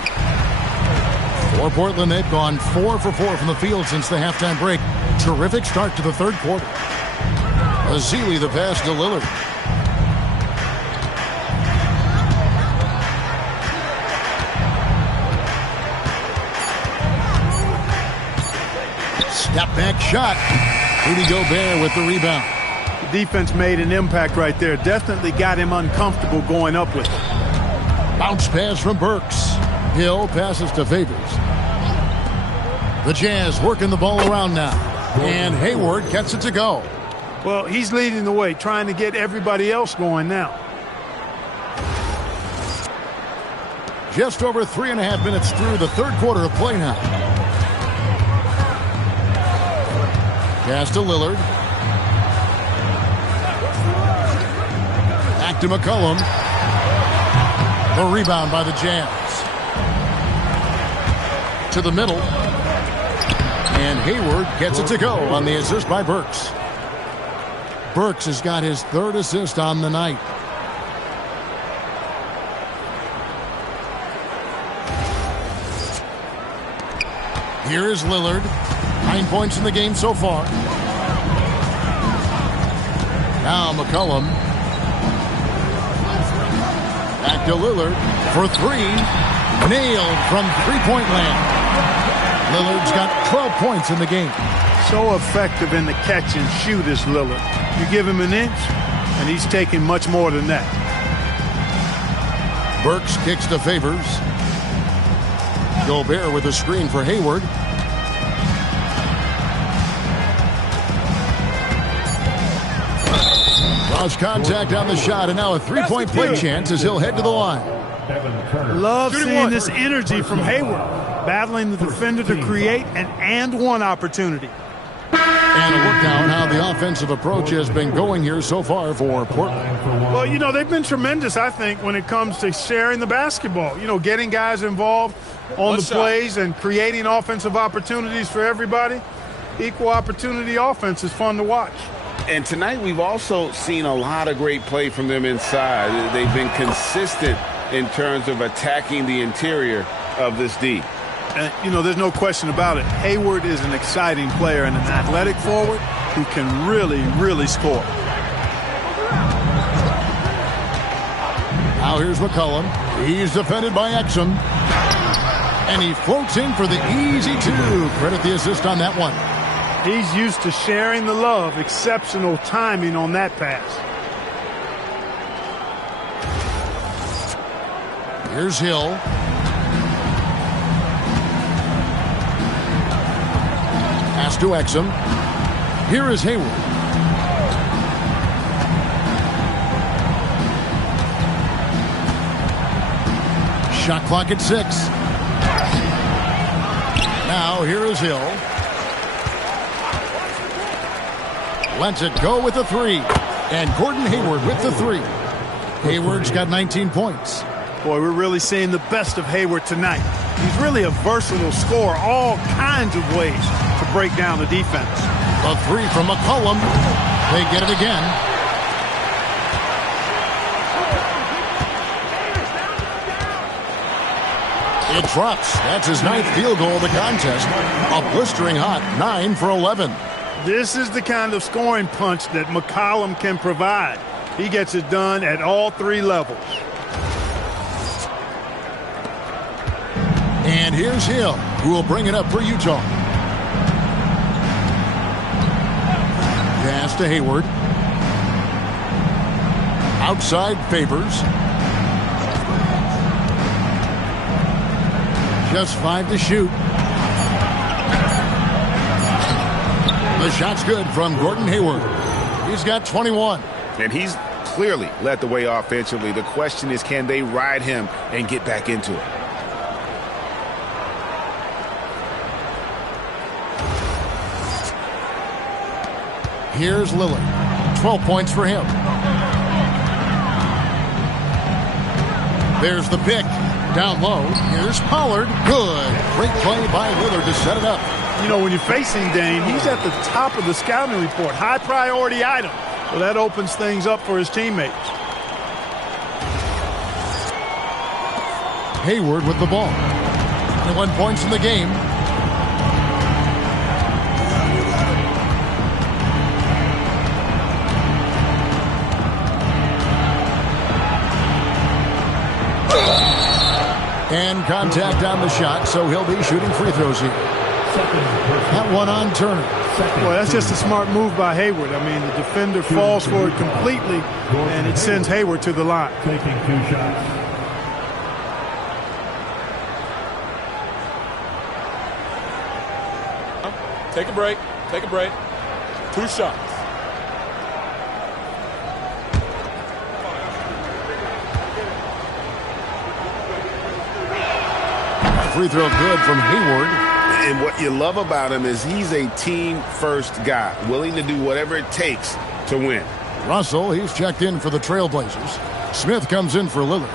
For Portland, they've gone 4 for 4 from the field since the halftime break. Terrific start to the third quarter. Azealia the pass to Lillard. Step back shot. Rudy Gobert with the rebound. The defense made an impact right there. Definitely got him uncomfortable going up with it. Bounce pass from Burks. Hill passes to Favors. The Jazz working the ball around now. And Hayward gets it to go. Well, he's leading the way, trying to get everybody else going now. Just over 3.5 minutes through the third quarter of play now. Pass to Lillard. Back to McCollum. The rebound by the Jazz. To the middle. And Hayward gets it to go on the assist by Burks. Burks has got his third assist on the night. Here is Lillard. 9 points in the game so far. Now McCollum. Back to Lillard for 3. Nailed from three-point land. Lillard's got 12 points in the game. So effective in the catch and shoot is Lillard. You give him an inch, and he's taking much more than that. Burks kicks to Favors. Gobert with a screen for Hayward. Lost contact on the shot, and now a three-point play chance as he'll head to the line. Love seeing this energy from Hayward, battling the defender to create an and-one opportunity. And a look now at how the offensive approach has been going here so far for Portland. Well, you know, they've been tremendous, I think, when it comes to sharing the basketball. You know, getting guys involved on the plays and creating offensive opportunities for everybody. Equal opportunity offense is fun to watch. And tonight we've also seen a lot of great play from them inside. They've been consistent in terms of attacking the interior of this D. And, you know, there's no question about it. Hayward is an exciting player and an athletic forward who can really, really score. Now here's McCollum. He's defended by Exum. And he floats in for the easy two. Credit the assist on that one. He's used to sharing the love. Exceptional timing on that pass. Here's Hill. Pass to Exum. Here is Hayward. Shot clock at 6. Now here is Hill. Lets it go with the 3. And Gordon Hayward with the 3. Hayward's got 19 points. Boy, we're really seeing the best of Hayward tonight. He's really a versatile scorer, all kinds of ways to break down the defense. A 3 from McCollum. They get it again. It drops. That's his 9th field goal of the contest. A blistering hot 9 for 11. This is the kind of scoring punch that McCollum can provide. He gets it done at all 3 levels. And here's Hill, who will bring it up for Utah. Pass to Hayward. Outside Favors. Just 5 to shoot. The shot's good from Gordon Hayward. He's got 21. And he's clearly led the way offensively. The question is, can they ride him and get back into it? Here's Lillard. 12 points for him. There's the pick. Down low. Here's Pollard. Good. Great play by Lillard to set it up. You know, when you're facing Dame, he's at the top of the scouting report. High priority item. Well, that opens things up for his teammates. Hayward with the ball. 21 points in the game. And contact on the shot, so he'll be shooting free throws here. That one on Turner. Well, that's just a smart move by Hayward. I mean, the defender falls for it completely, and it sends Hayward to the line. Taking 2 shots. Take a break. Take a break. 2 shots. Free throw good from Hayward. And what you love about him is he's a team-first guy, willing to do whatever it takes to win. Russell, he's checked in for the Trailblazers. Smith comes in for Lillard.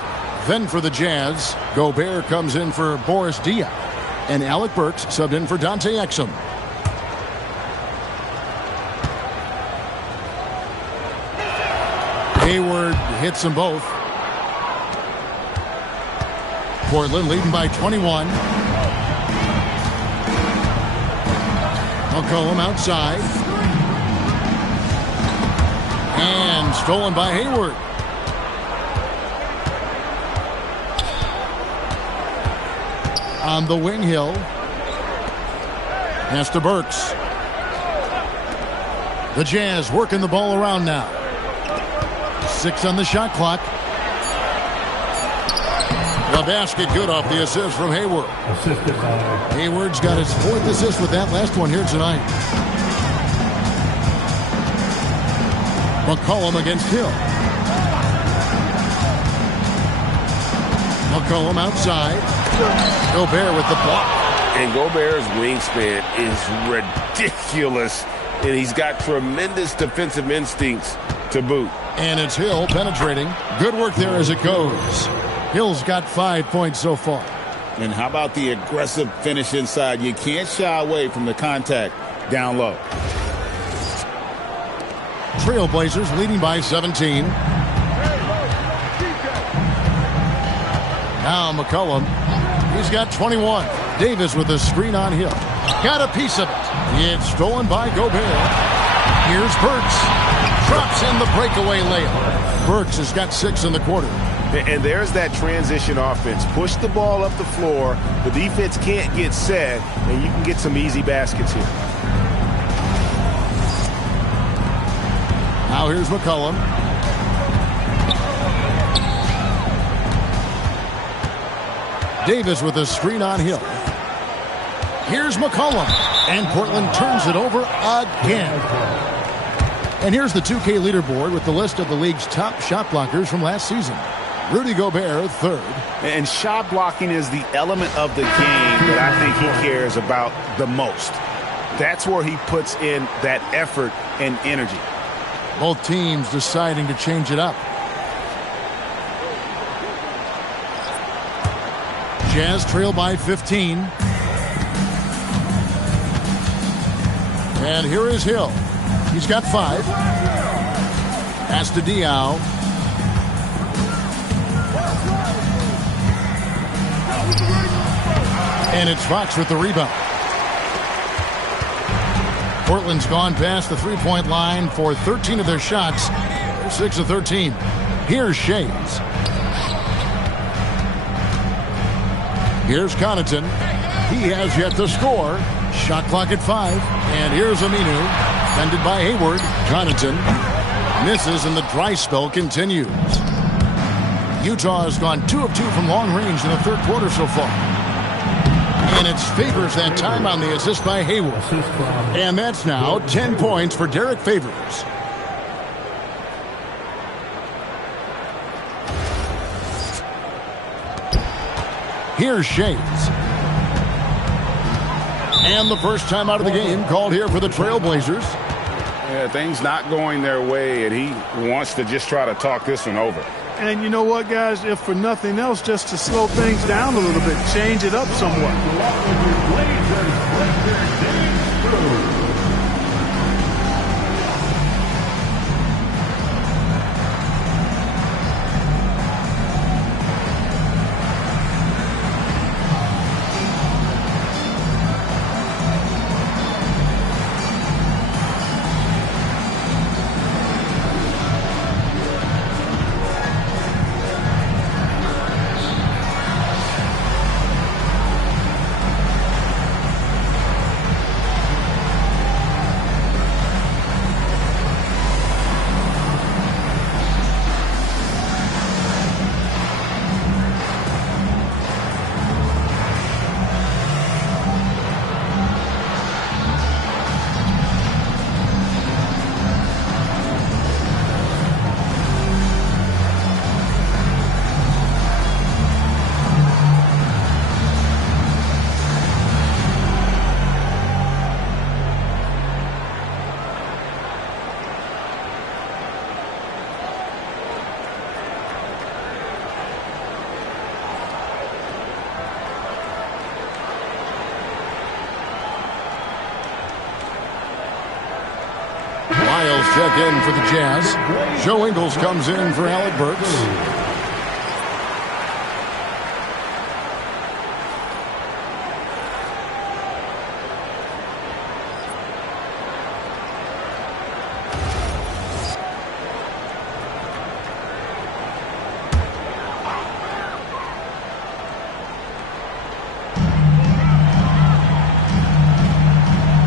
Then for the Jazz, Gobert comes in for Boris Diaw. And Alec Burks subbed in for Dante Exum. Hayward hits them both. Portland leading by 21. McCollum outside. And stolen by Hayward. On the wing, Hill. Pass to Burks. The Jazz working the ball around now. 6 on the shot clock. The basket good off the assist from Hayward. Hayward's got his 4th assist with that last one here tonight. McCollum against Hill. McCollum outside. Gobert with the block. And Gobert's wingspan is ridiculous. And he's got tremendous defensive instincts to boot. And it's Hill penetrating. Good work there as it goes. Hill's got 5 points so far. And how about the aggressive finish inside? You can't shy away from the contact down low. Trailblazers leading by 17. Now McCollum. He's got 21. Davis with a screen on Hill. Got a piece of it. It's stolen by Gobert. Here's Burks. Drops in the breakaway layup. Burks has got 6 in the quarter. And there's that transition offense. Push the ball up the floor. The defense can't get set, and you can get some easy baskets here. Now here's McCollum. Davis with a screen on Hill. Here's McCollum. And Portland turns it over again. And here's the 2K leaderboard with the list of the league's top shot blockers from last season. Rudy Gobert, 3rd. And shot blocking is the element of the game that I think he cares about the most. That's where he puts in that effort and energy. Both teams deciding to change it up. Jazz trail by 15. And here is Hill. He's got 5. Pass to Diaw. And it's Fox with the rebound. Portland's gone past the three-point line for 13 of their shots. They're 6 of 13. Here's Shades. Here's Connaughton. He has yet to score. Shot clock at 5. And here's Aminu. Defended by Hayward. Connaughton misses and the dry spell continues. Utah has gone 2 of 2 from long range in the 3rd quarter so far. And it favors that time on the assist by Hayward. And that's now 10 points for Derek Favors. Here's Shades. And the first time out of the game called here for the Trailblazers. Yeah, things not going their way, and he wants to just try to talk this one over. And you know what, guys? If for nothing else, just to slow things down a little bit, change it up somewhat. Check in for the Jazz. Joe Ingles comes in for Alec Burks.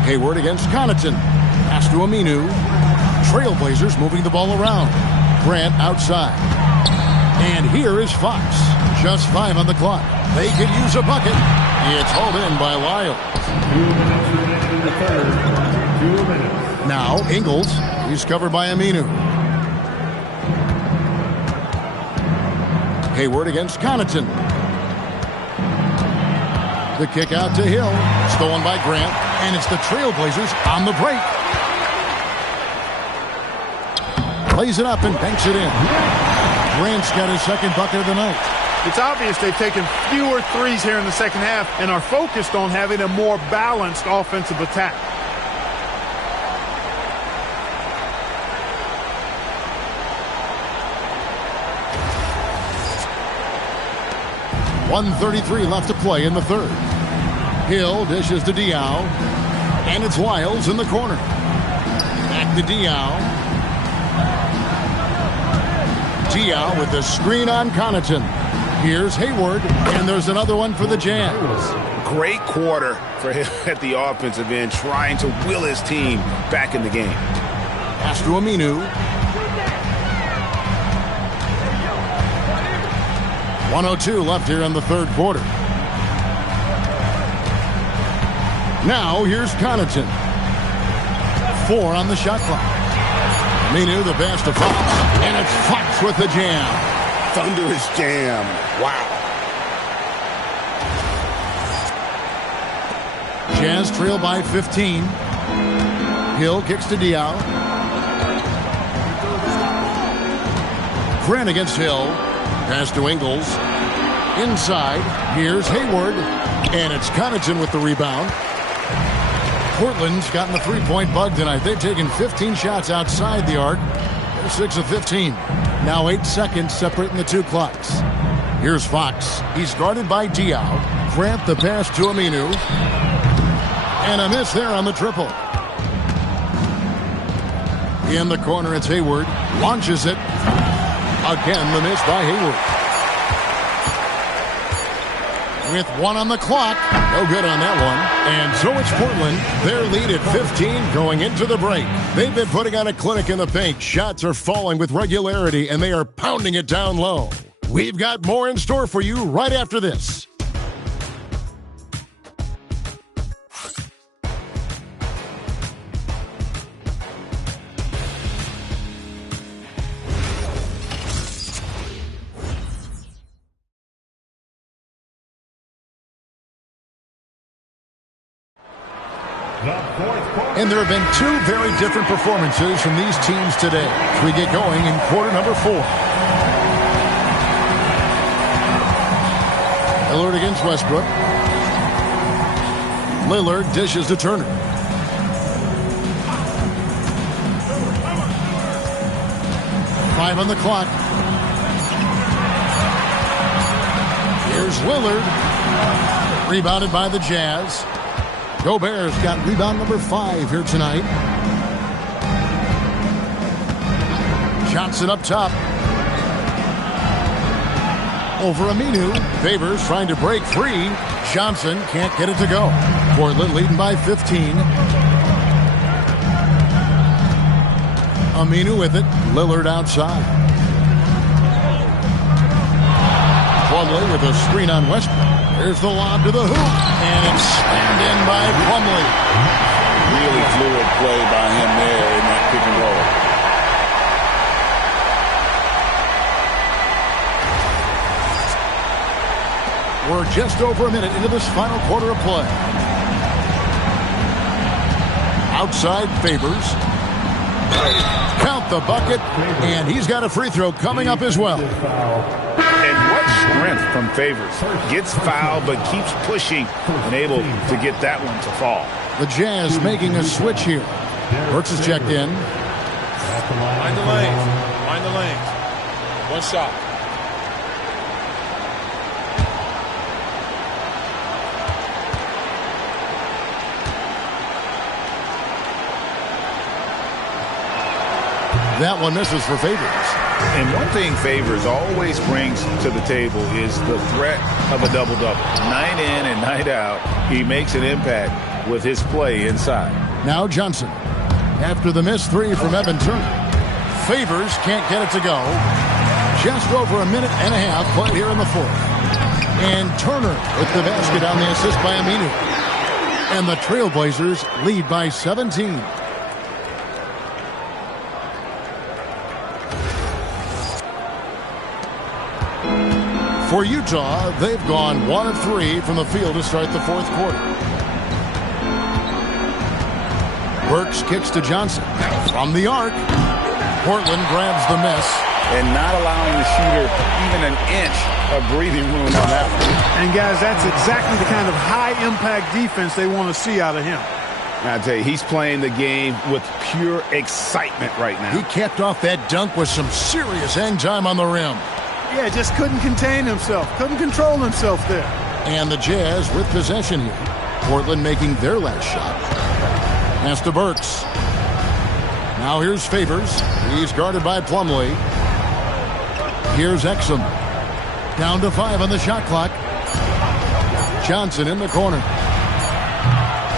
Hayward against Connaughton. Pass to Aminu. Trailblazers moving the ball around. Grant outside. And here is Fox. Just 5 on the clock. They could use a bucket. It's hauled in by Wiles. 2 minutes. Now Ingles. He's covered by Aminu. Hayward against Connaughton. The kick out to Hill. Stolen by Grant. And it's the Trailblazers on the break. Plays it up and banks it in. Grant's got his second bucket of the night. It's obvious they've taken fewer threes here in the second half and are focused on having a more balanced offensive attack. .133 left to play in the third. Hill dishes to Diaw. And it's Wiles in the corner. Back to Diaw. Diaw with the screen on Connaughton. Here's Hayward, and there's another one for the Jazz. Great quarter for him at the offensive end, trying to will his team back in the game. Pass to Aminu. 1:02 left here in the third quarter. Now here's Connaughton. 4 on the shot clock. Aminu the pass to Fox, and it's Fox with the jam. Thunderous jam. Wow. Jazz trail by 15. Hill kicks to Diaw. Grant against Hill. Pass to Ingles. Inside. Here's Hayward. And it's Connaughton with the rebound. Portland's gotten the three-point bug tonight. They've taken 15 shots outside the arc. They're 6 of 15. Now 8 seconds separating the two clocks. Here's Fox. He's guarded by Diaw. Grant the pass to Aminu. And a miss there on the triple. In the corner, it's Hayward. Launches it. Again, the miss by Hayward. With 1 on the clock. No good on that one. And so it's Portland. Their lead at 15 going into the break. They've been putting on a clinic in the paint. Shots are falling with regularity, and they are pounding it down low. We've got more in store for you right after this. And there have been 2 very different performances from these teams today as we get going in quarter number 4. Lillard against Westbrook. Lillard dishes to Turner. Five on the clock. Here's Lillard. Rebounded by the Jazz. Gobert's got rebound number 5 here tonight. Johnson up top. Over Aminu. Favors trying to break free. Johnson can't get it to go. Portland leading by 15. Aminu with it. Lillard outside. Plumlee with a screen on Westbrook. Here's the lob to the hoop. And it's slammed in by Plumlee. Really fluid play by him there in that pick and roll. We're just over a minute into this final quarter of play. Outside Favors. Count the bucket. And he's got a free throw coming up as well. And what strength from Favors. Gets fouled but keeps pushing and able to get that one to fall. The Jazz making a switch here. Burks is checked in. Mind the lanes. Mind the lanes. One shot. That one misses for Favors. And one thing Favors always brings to the table is the threat of a double-double. Night in and night out, he makes an impact with his play inside. Now Johnson. after the missed three from Evan Turner. Favors can't get it to go. Just over a minute and a half played here in the fourth. And Turner with the basket on the assist by Aminu. And the Trailblazers lead by 17. For Utah, they've gone 1 of 3 from the field to start the fourth quarter. Burks kicks to Johnson. From the arc, Portland grabs the miss. And not allowing the shooter even an inch of breathing room on that one. And, guys, that's exactly the kind of high-impact defense they want to see out of him. I tell you, he's playing the game with pure excitement right now. He capped off that dunk with some serious hang time on the rim. Yeah, just couldn't contain himself. Couldn't control himself there. And the Jazz with possession here. Portland making their last shot. Pass to Burks. Now here's Favors. He's guarded by Plumlee. Here's Exum. Down to 5 on the shot clock. Johnson in the corner.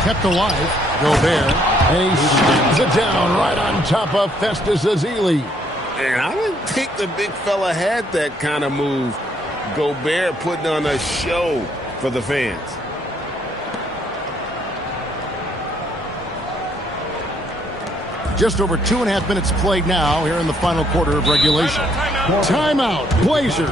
Kept alive. Gobert. And he slams it down right on top of Festus Ezeli. And I didn't think the big fella had that kind of move. Gobert putting on a show for the fans. Just over 2.5 minutes played now here in the final quarter of regulation. Timeout, Blazers.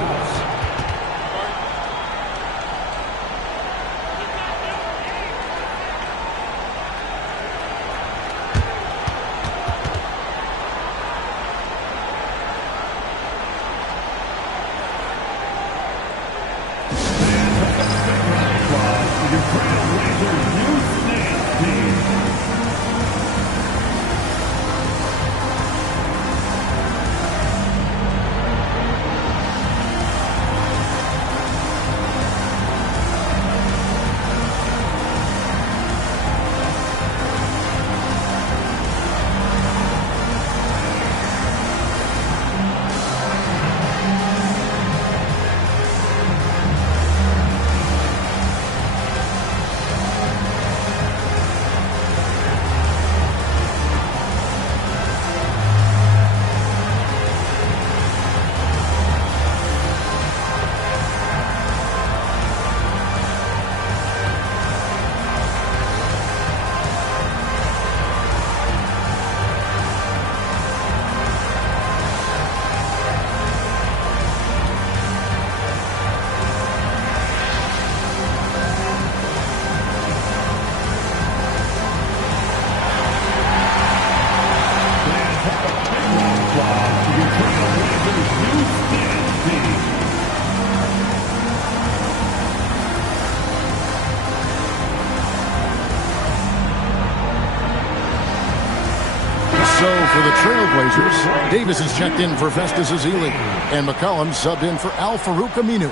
So for the Trailblazers, Davis is checked in for Festus Ezeli, and McCollum subbed in for Al-Farouq Aminu.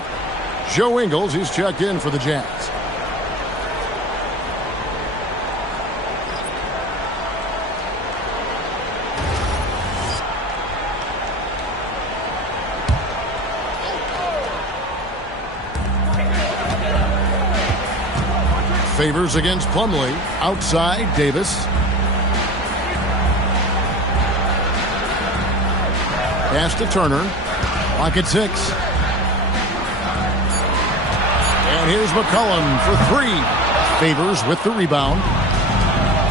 Joe Ingles is checked in for the Jazz. Favors against Plumlee. Outside, Davis. Pass to Turner. Clock at 6. And here's McCollum for 3. Favors with the rebound.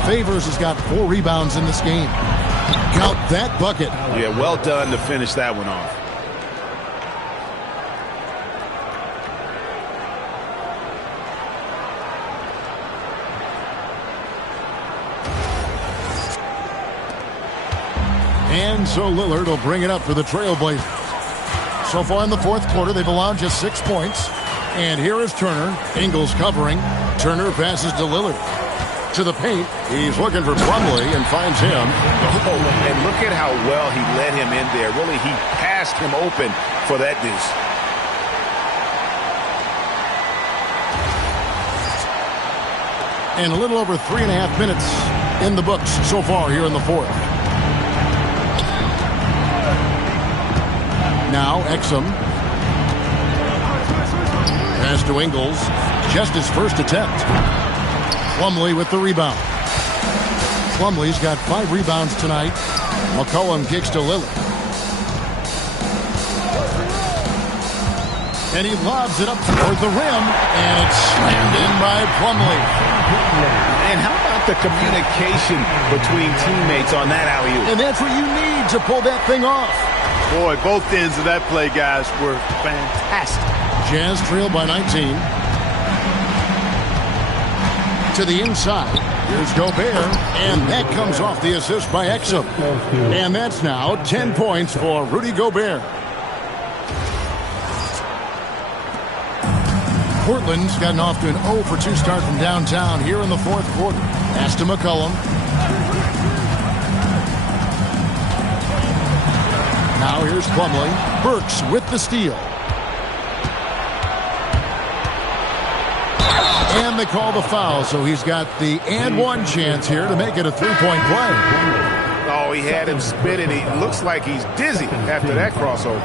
Favors has got 4 rebounds in this game. Count that bucket. Yeah, well done to finish that one off. And so Lillard will bring it up for the Trailblazers. So far in the fourth quarter, they've allowed just 6 points. And here is Turner. Ingles covering. Turner passes to Lillard. To the paint. He's looking for Plumlee and finds him. Oh, and look at how well he led him in there. Really, he passed him open for that deuce. And a little over 3.5 minutes in the books so far here in the fourth. Now Exum. Pass to Ingles. Just his first attempt. Plumlee with the rebound. Plumlee's got 5 rebounds tonight. McCollum kicks to Lillard. And he lobs it up toward the rim, and it's slammed in by Plumlee. And how about the communication between teammates on that alley-oop? And that's what you need to pull that thing off. Boy, both ends of that play, guys, were fantastic. Jazz trail by 19. To the inside. Here's Gobert, and that comes off the assist by Exum. And that's now 10 points for Rudy Gobert. Portland's gotten off to an 0-for-2 start from downtown here in the fourth quarter. Pass to McCollum. Now here's Plumlee. Burks with the steal. And they call the foul, so he's got the and one chance here to make it a 3-point play. Oh, he had him spinning. He looks like he's dizzy after that crossover.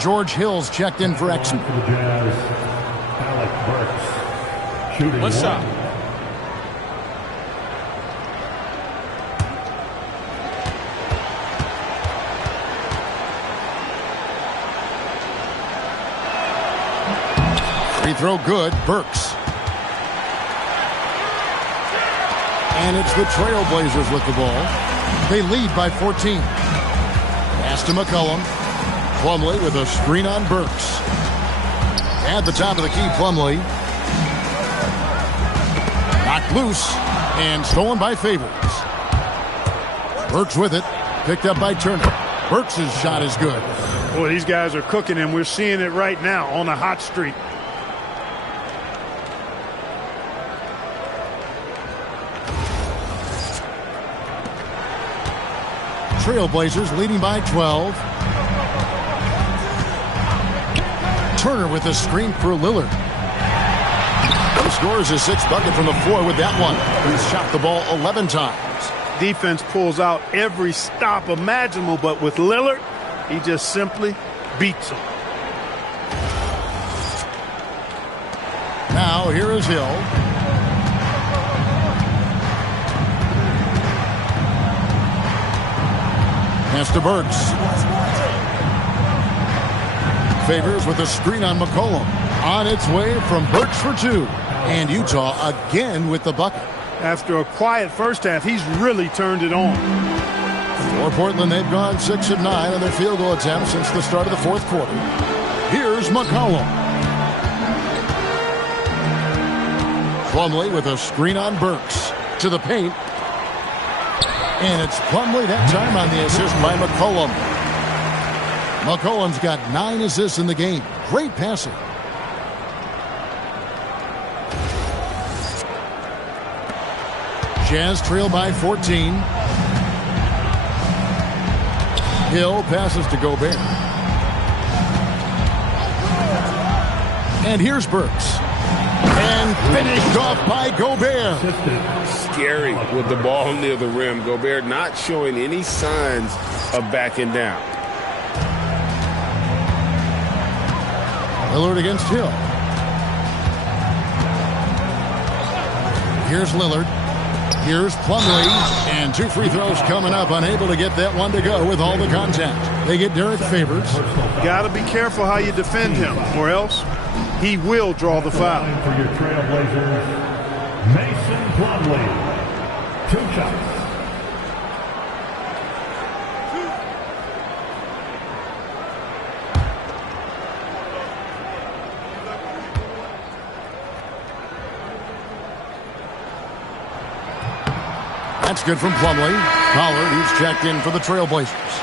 George Hill's checked in for Exum. What's up? Free throw good. Burks. And it's the Trailblazers with the ball. They lead by 14. Pass to McCollum. Plumlee with a screen on Burks. At the top of the key, Plumlee. Knocked loose and stolen by Favors. Burks with it. Picked up by Turner. Burks' shot is good. Boy, these guys are cooking, and we're seeing it right now on a hot streak. Trailblazers leading by 12. Turner with a screen for Lillard. He scores his 6th bucket from the floor with that one. He's shot the ball 11 times. Defense pulls out every stop imaginable, but with Lillard, he just simply beats him. Now here is Hill. Pass to Burks. Favors with a screen on McCollum. On its way from Burks for 2. And Utah again with the bucket. After a quiet first half, he's really turned it on. For Portland, they've gone 6 of 9 on their field goal attempts since the start of the fourth quarter. Here's McCollum. Plumlee with a screen on Burks. To the paint. And it's Plumlee that time on the assist by McCollum. McCollum's got 9 assists in the game. Great passing. Jazz trail by 14. Hill passes to Gobert. And here's Burks. And finished off by Gobert. Scary with the ball near the rim. Gobert not showing any signs of backing down. Lillard against Hill. Here's Lillard. Here's Plumlee. And 2 free throws coming up. Unable to get that one to go with all the contact. They get Derek Favors. Got to be careful how you defend him, or else he will draw the foul. For your Trailblazers, Mason Plumlee. 2 shots. That's good from Plumlee. Pollard, who's checked in for the Trailblazers.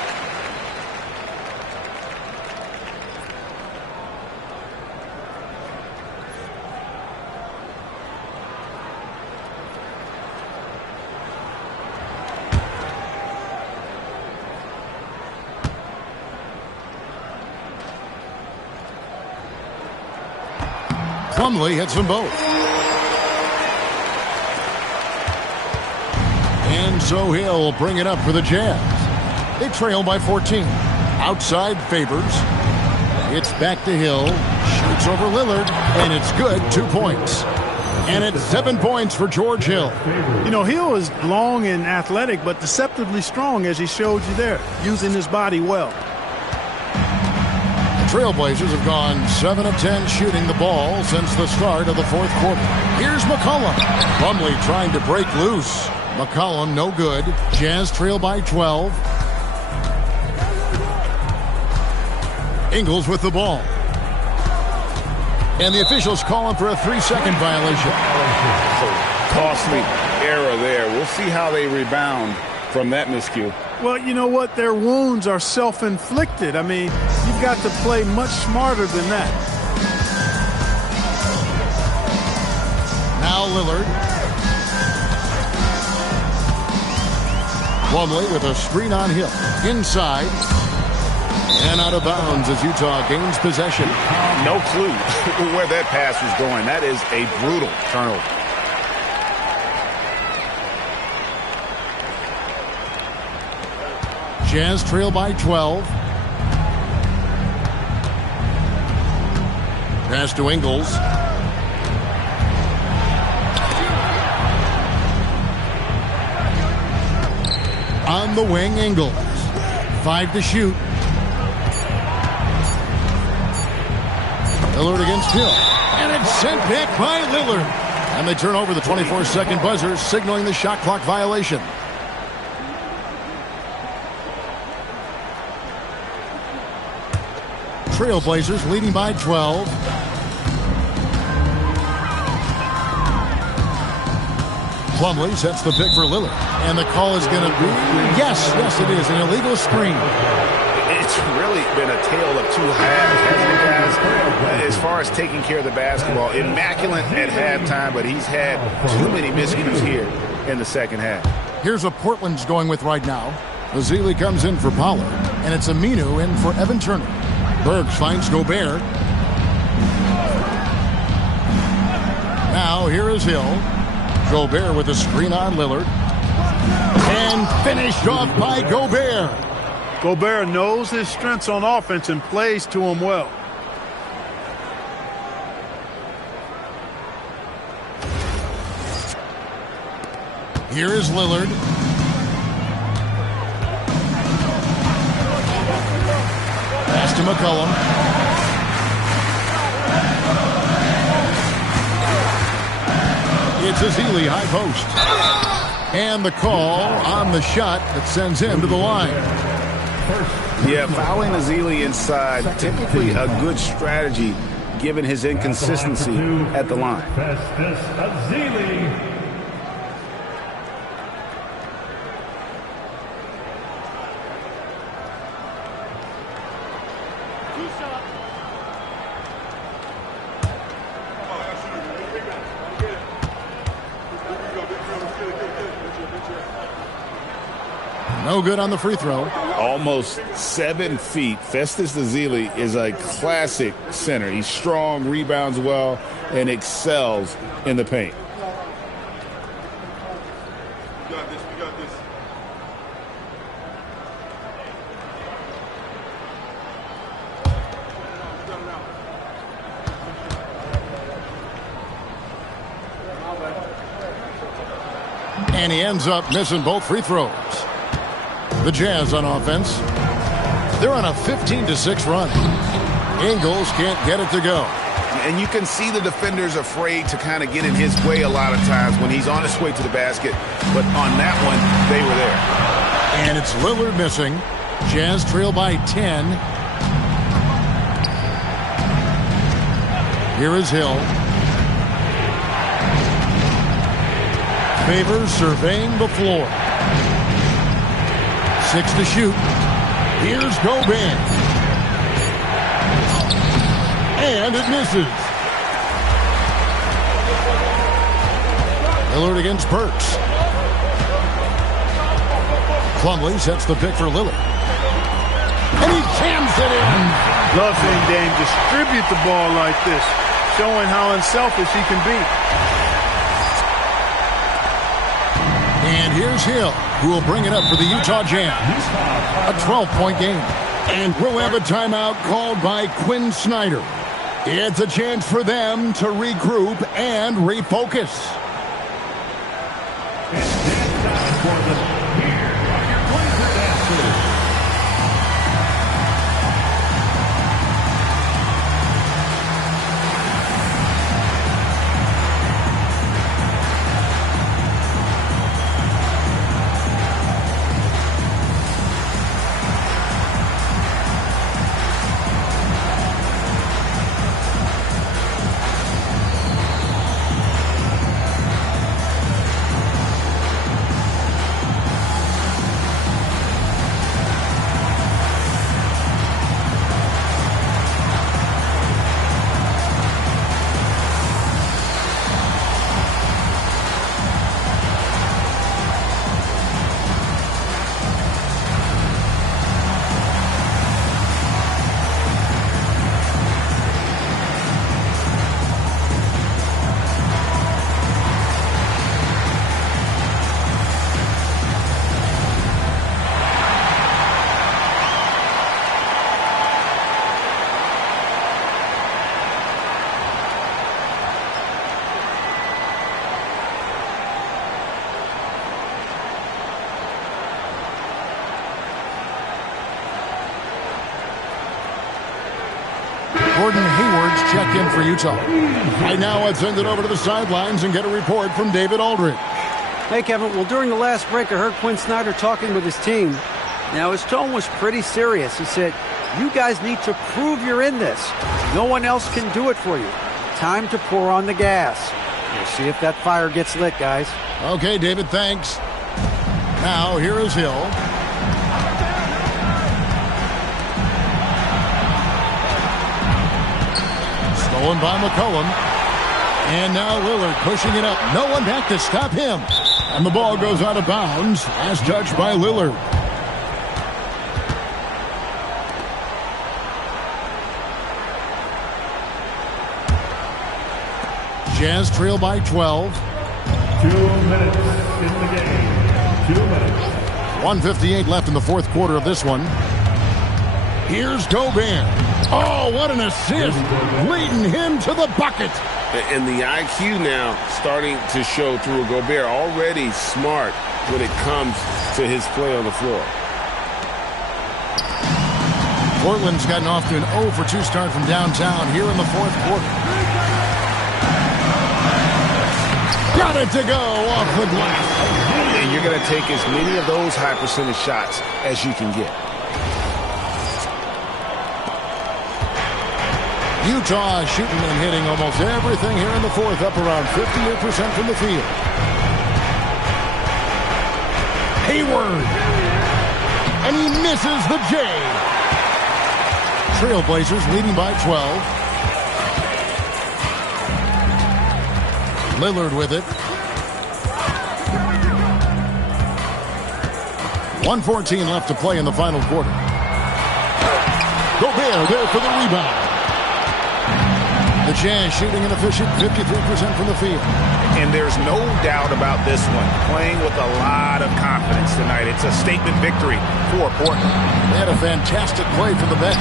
Plumlee hits them both. And so Hill will bring it up for the Jazz. They trail by 14. Outside Favors. It's back to Hill. Shoots over Lillard. And it's good. 2 points. And it's 7 points for George Hill. You know, Hill is long and athletic, but deceptively strong, as he showed you there, using his body well. The Trailblazers have gone 7 of 10 shooting the ball since the start of the fourth quarter. Here's McCollum. Plumlee trying to break loose. McCollum no good. Jazz trail by 12. Ingles with the ball. And the officials calling for a 3-second violation. Costly error there. We'll see how they rebound from that miscue. Well, you know what? Their wounds are self-inflicted. I mean, you've got to play much smarter than that. Now Lillard. Plumlee with a screen on Hill. Inside. And out of bounds as Utah gains possession. No clue where that pass was going. That is a brutal turnover. Jazz trail by 12. Pass to Ingles. On the wing, Ingles. 5 to shoot. Lillard against Hill. And it's sent back by Lillard. And they turn over the 24-second buzzer, signaling the shot clock violation. Trailblazers leading by 12. Plumlee sets the pick for Lillard. And the call is going to be, yes, it is, an illegal screen. It's really been a tale of two halves, hasn't it, guys? As far as taking care of the basketball, immaculate at halftime, but he's had too many miscues here in the second half. Here's what Portland's going with right now. Ezeli comes in for Pollard, and it's Aminu in for Evan Turner. Burks finds Gobert. Now here is Hill. Gobert with a screen on Lillard. And finished off by Gobert. Gobert knows his strengths on offense and plays to him well. Here is Lillard. Pass to McCollum. It's Ezeli high post. And the call on the shot that sends him to the line. Yeah, fouling Ezeli inside, typically a good strategy given his inconsistency at the line. Festus Ezeli. No good on the free throw. Almost 7 feet. Festus Ezeli is a classic center. He's strong, rebounds well, and excels in the paint. We got this. And he ends up missing both free throws. The Jazz on offense. They're on a 15-6 run. Ingles can't get it to go. And you can see the defenders afraid to kind of get in his way a lot of times when he's on his way to the basket. But on that one, they were there. And it's Lillard missing. Jazz trail by 10. Here is Hill. Favors surveying the floor. 6 to shoot. Here's Gobert. And it misses. Lillard against Burks. Plumlee sets the pick for Lillard. And he jams it in. Love seeing Dame distribute the ball like this, showing how unselfish he can be. And here's Hill, who will bring it up for the Utah Jazz. A 12-point game. And we'll have a timeout called by Quinn Snyder. It's a chance for them to regroup and refocus. Gordon Hayward's checked in for Utah. Right now, let's send it over to the sidelines and get a report from David Aldridge. Hey, Kevin. Well, during the last break, I heard Quinn Snyder talking with his team. Now, his tone was pretty serious. He said, you guys need to prove you're in this. No one else can do it for you. Time to pour on the gas. We'll see if that fire gets lit, guys. Okay, David, thanks. Now, here is Hill. Stolen by McCollum. And now Lillard pushing it up. No one back to stop him. And the ball goes out of bounds as judged by Lillard. Jazz trail by 12. 2 minutes in the game. 2 minutes. 1:58 left in the fourth quarter of this one. Here's Gobert. Oh, what an assist. Leading him to the bucket. And the IQ now starting to show through. Gobert already smart when it comes to his play on the floor. Portland's gotten off to an 0-for-2 start from downtown here in the fourth quarter. Got it to go off the glass. And you're going to take as many of those high percentage shots as you can get. Utah shooting and hitting almost everything here in the fourth, up around 58% from the field. Hayward. And he misses the J. Trailblazers leading by 12. Lillard with it. 1:14 left to play in the final quarter. Gobert there for the rebound. The Jazz shooting an efficient 53% from the field. And there's no doubt about this one. Playing with a lot of confidence tonight. It's a statement victory for Portland. They had a fantastic play from the bench.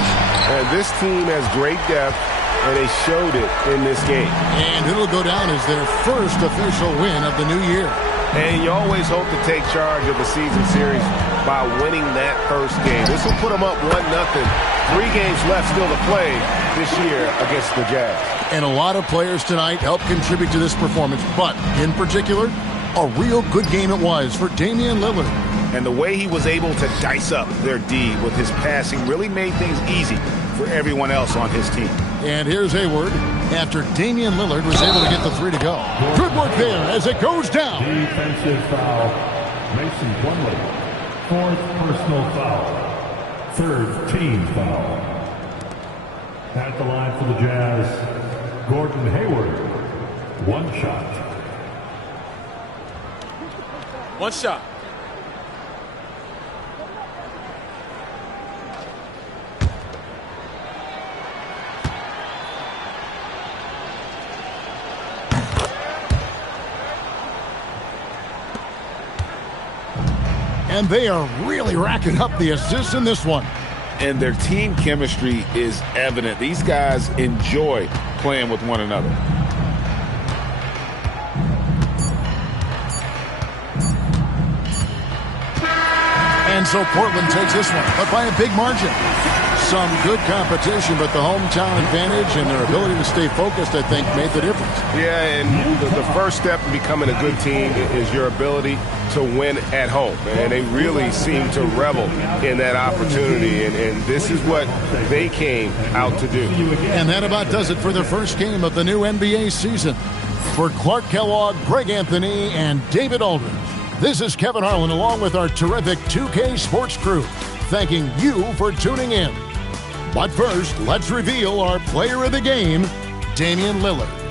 And this team has great depth, and they showed it in this game. And it'll go down as their first official win of the new year. And you always hope to take charge of a season series by winning that first game. This will put them up 1-0. 3 games left still to play this year against the Jazz. And a lot of players tonight helped contribute to this performance, but in particular, a real good game it was for Damian Lillard. And the way he was able to dice up their D with his passing really made things easy for everyone else on his team. And here's Hayward after Damian Lillard was able to get the 3 to go. Good work there as it goes down. Defensive foul. Mason Plumlee. 4th personal foul. 3rd team foul. At the line for the Jazz, Gordon Hayward. 1 shot. 1 shot. And they are really racking up the assists in this one. And their team chemistry is evident. These guys enjoy playing with one another. And so Portland takes this one, but by a big margin. Some good competition, but the hometown advantage and their ability to stay focused, I think, made the difference. Yeah, and the first step in becoming a good team is your ability to win at home. And they really seem to revel in that opportunity, and this is what they came out to do. And that about does it for the first game of the new NBA season. For Clark Kellogg, Greg Anthony, and David Aldridge, this is Kevin Harlan along with our terrific 2K Sports crew, thanking you for tuning in. But first, let's reveal our player of the game, Damian Lillard.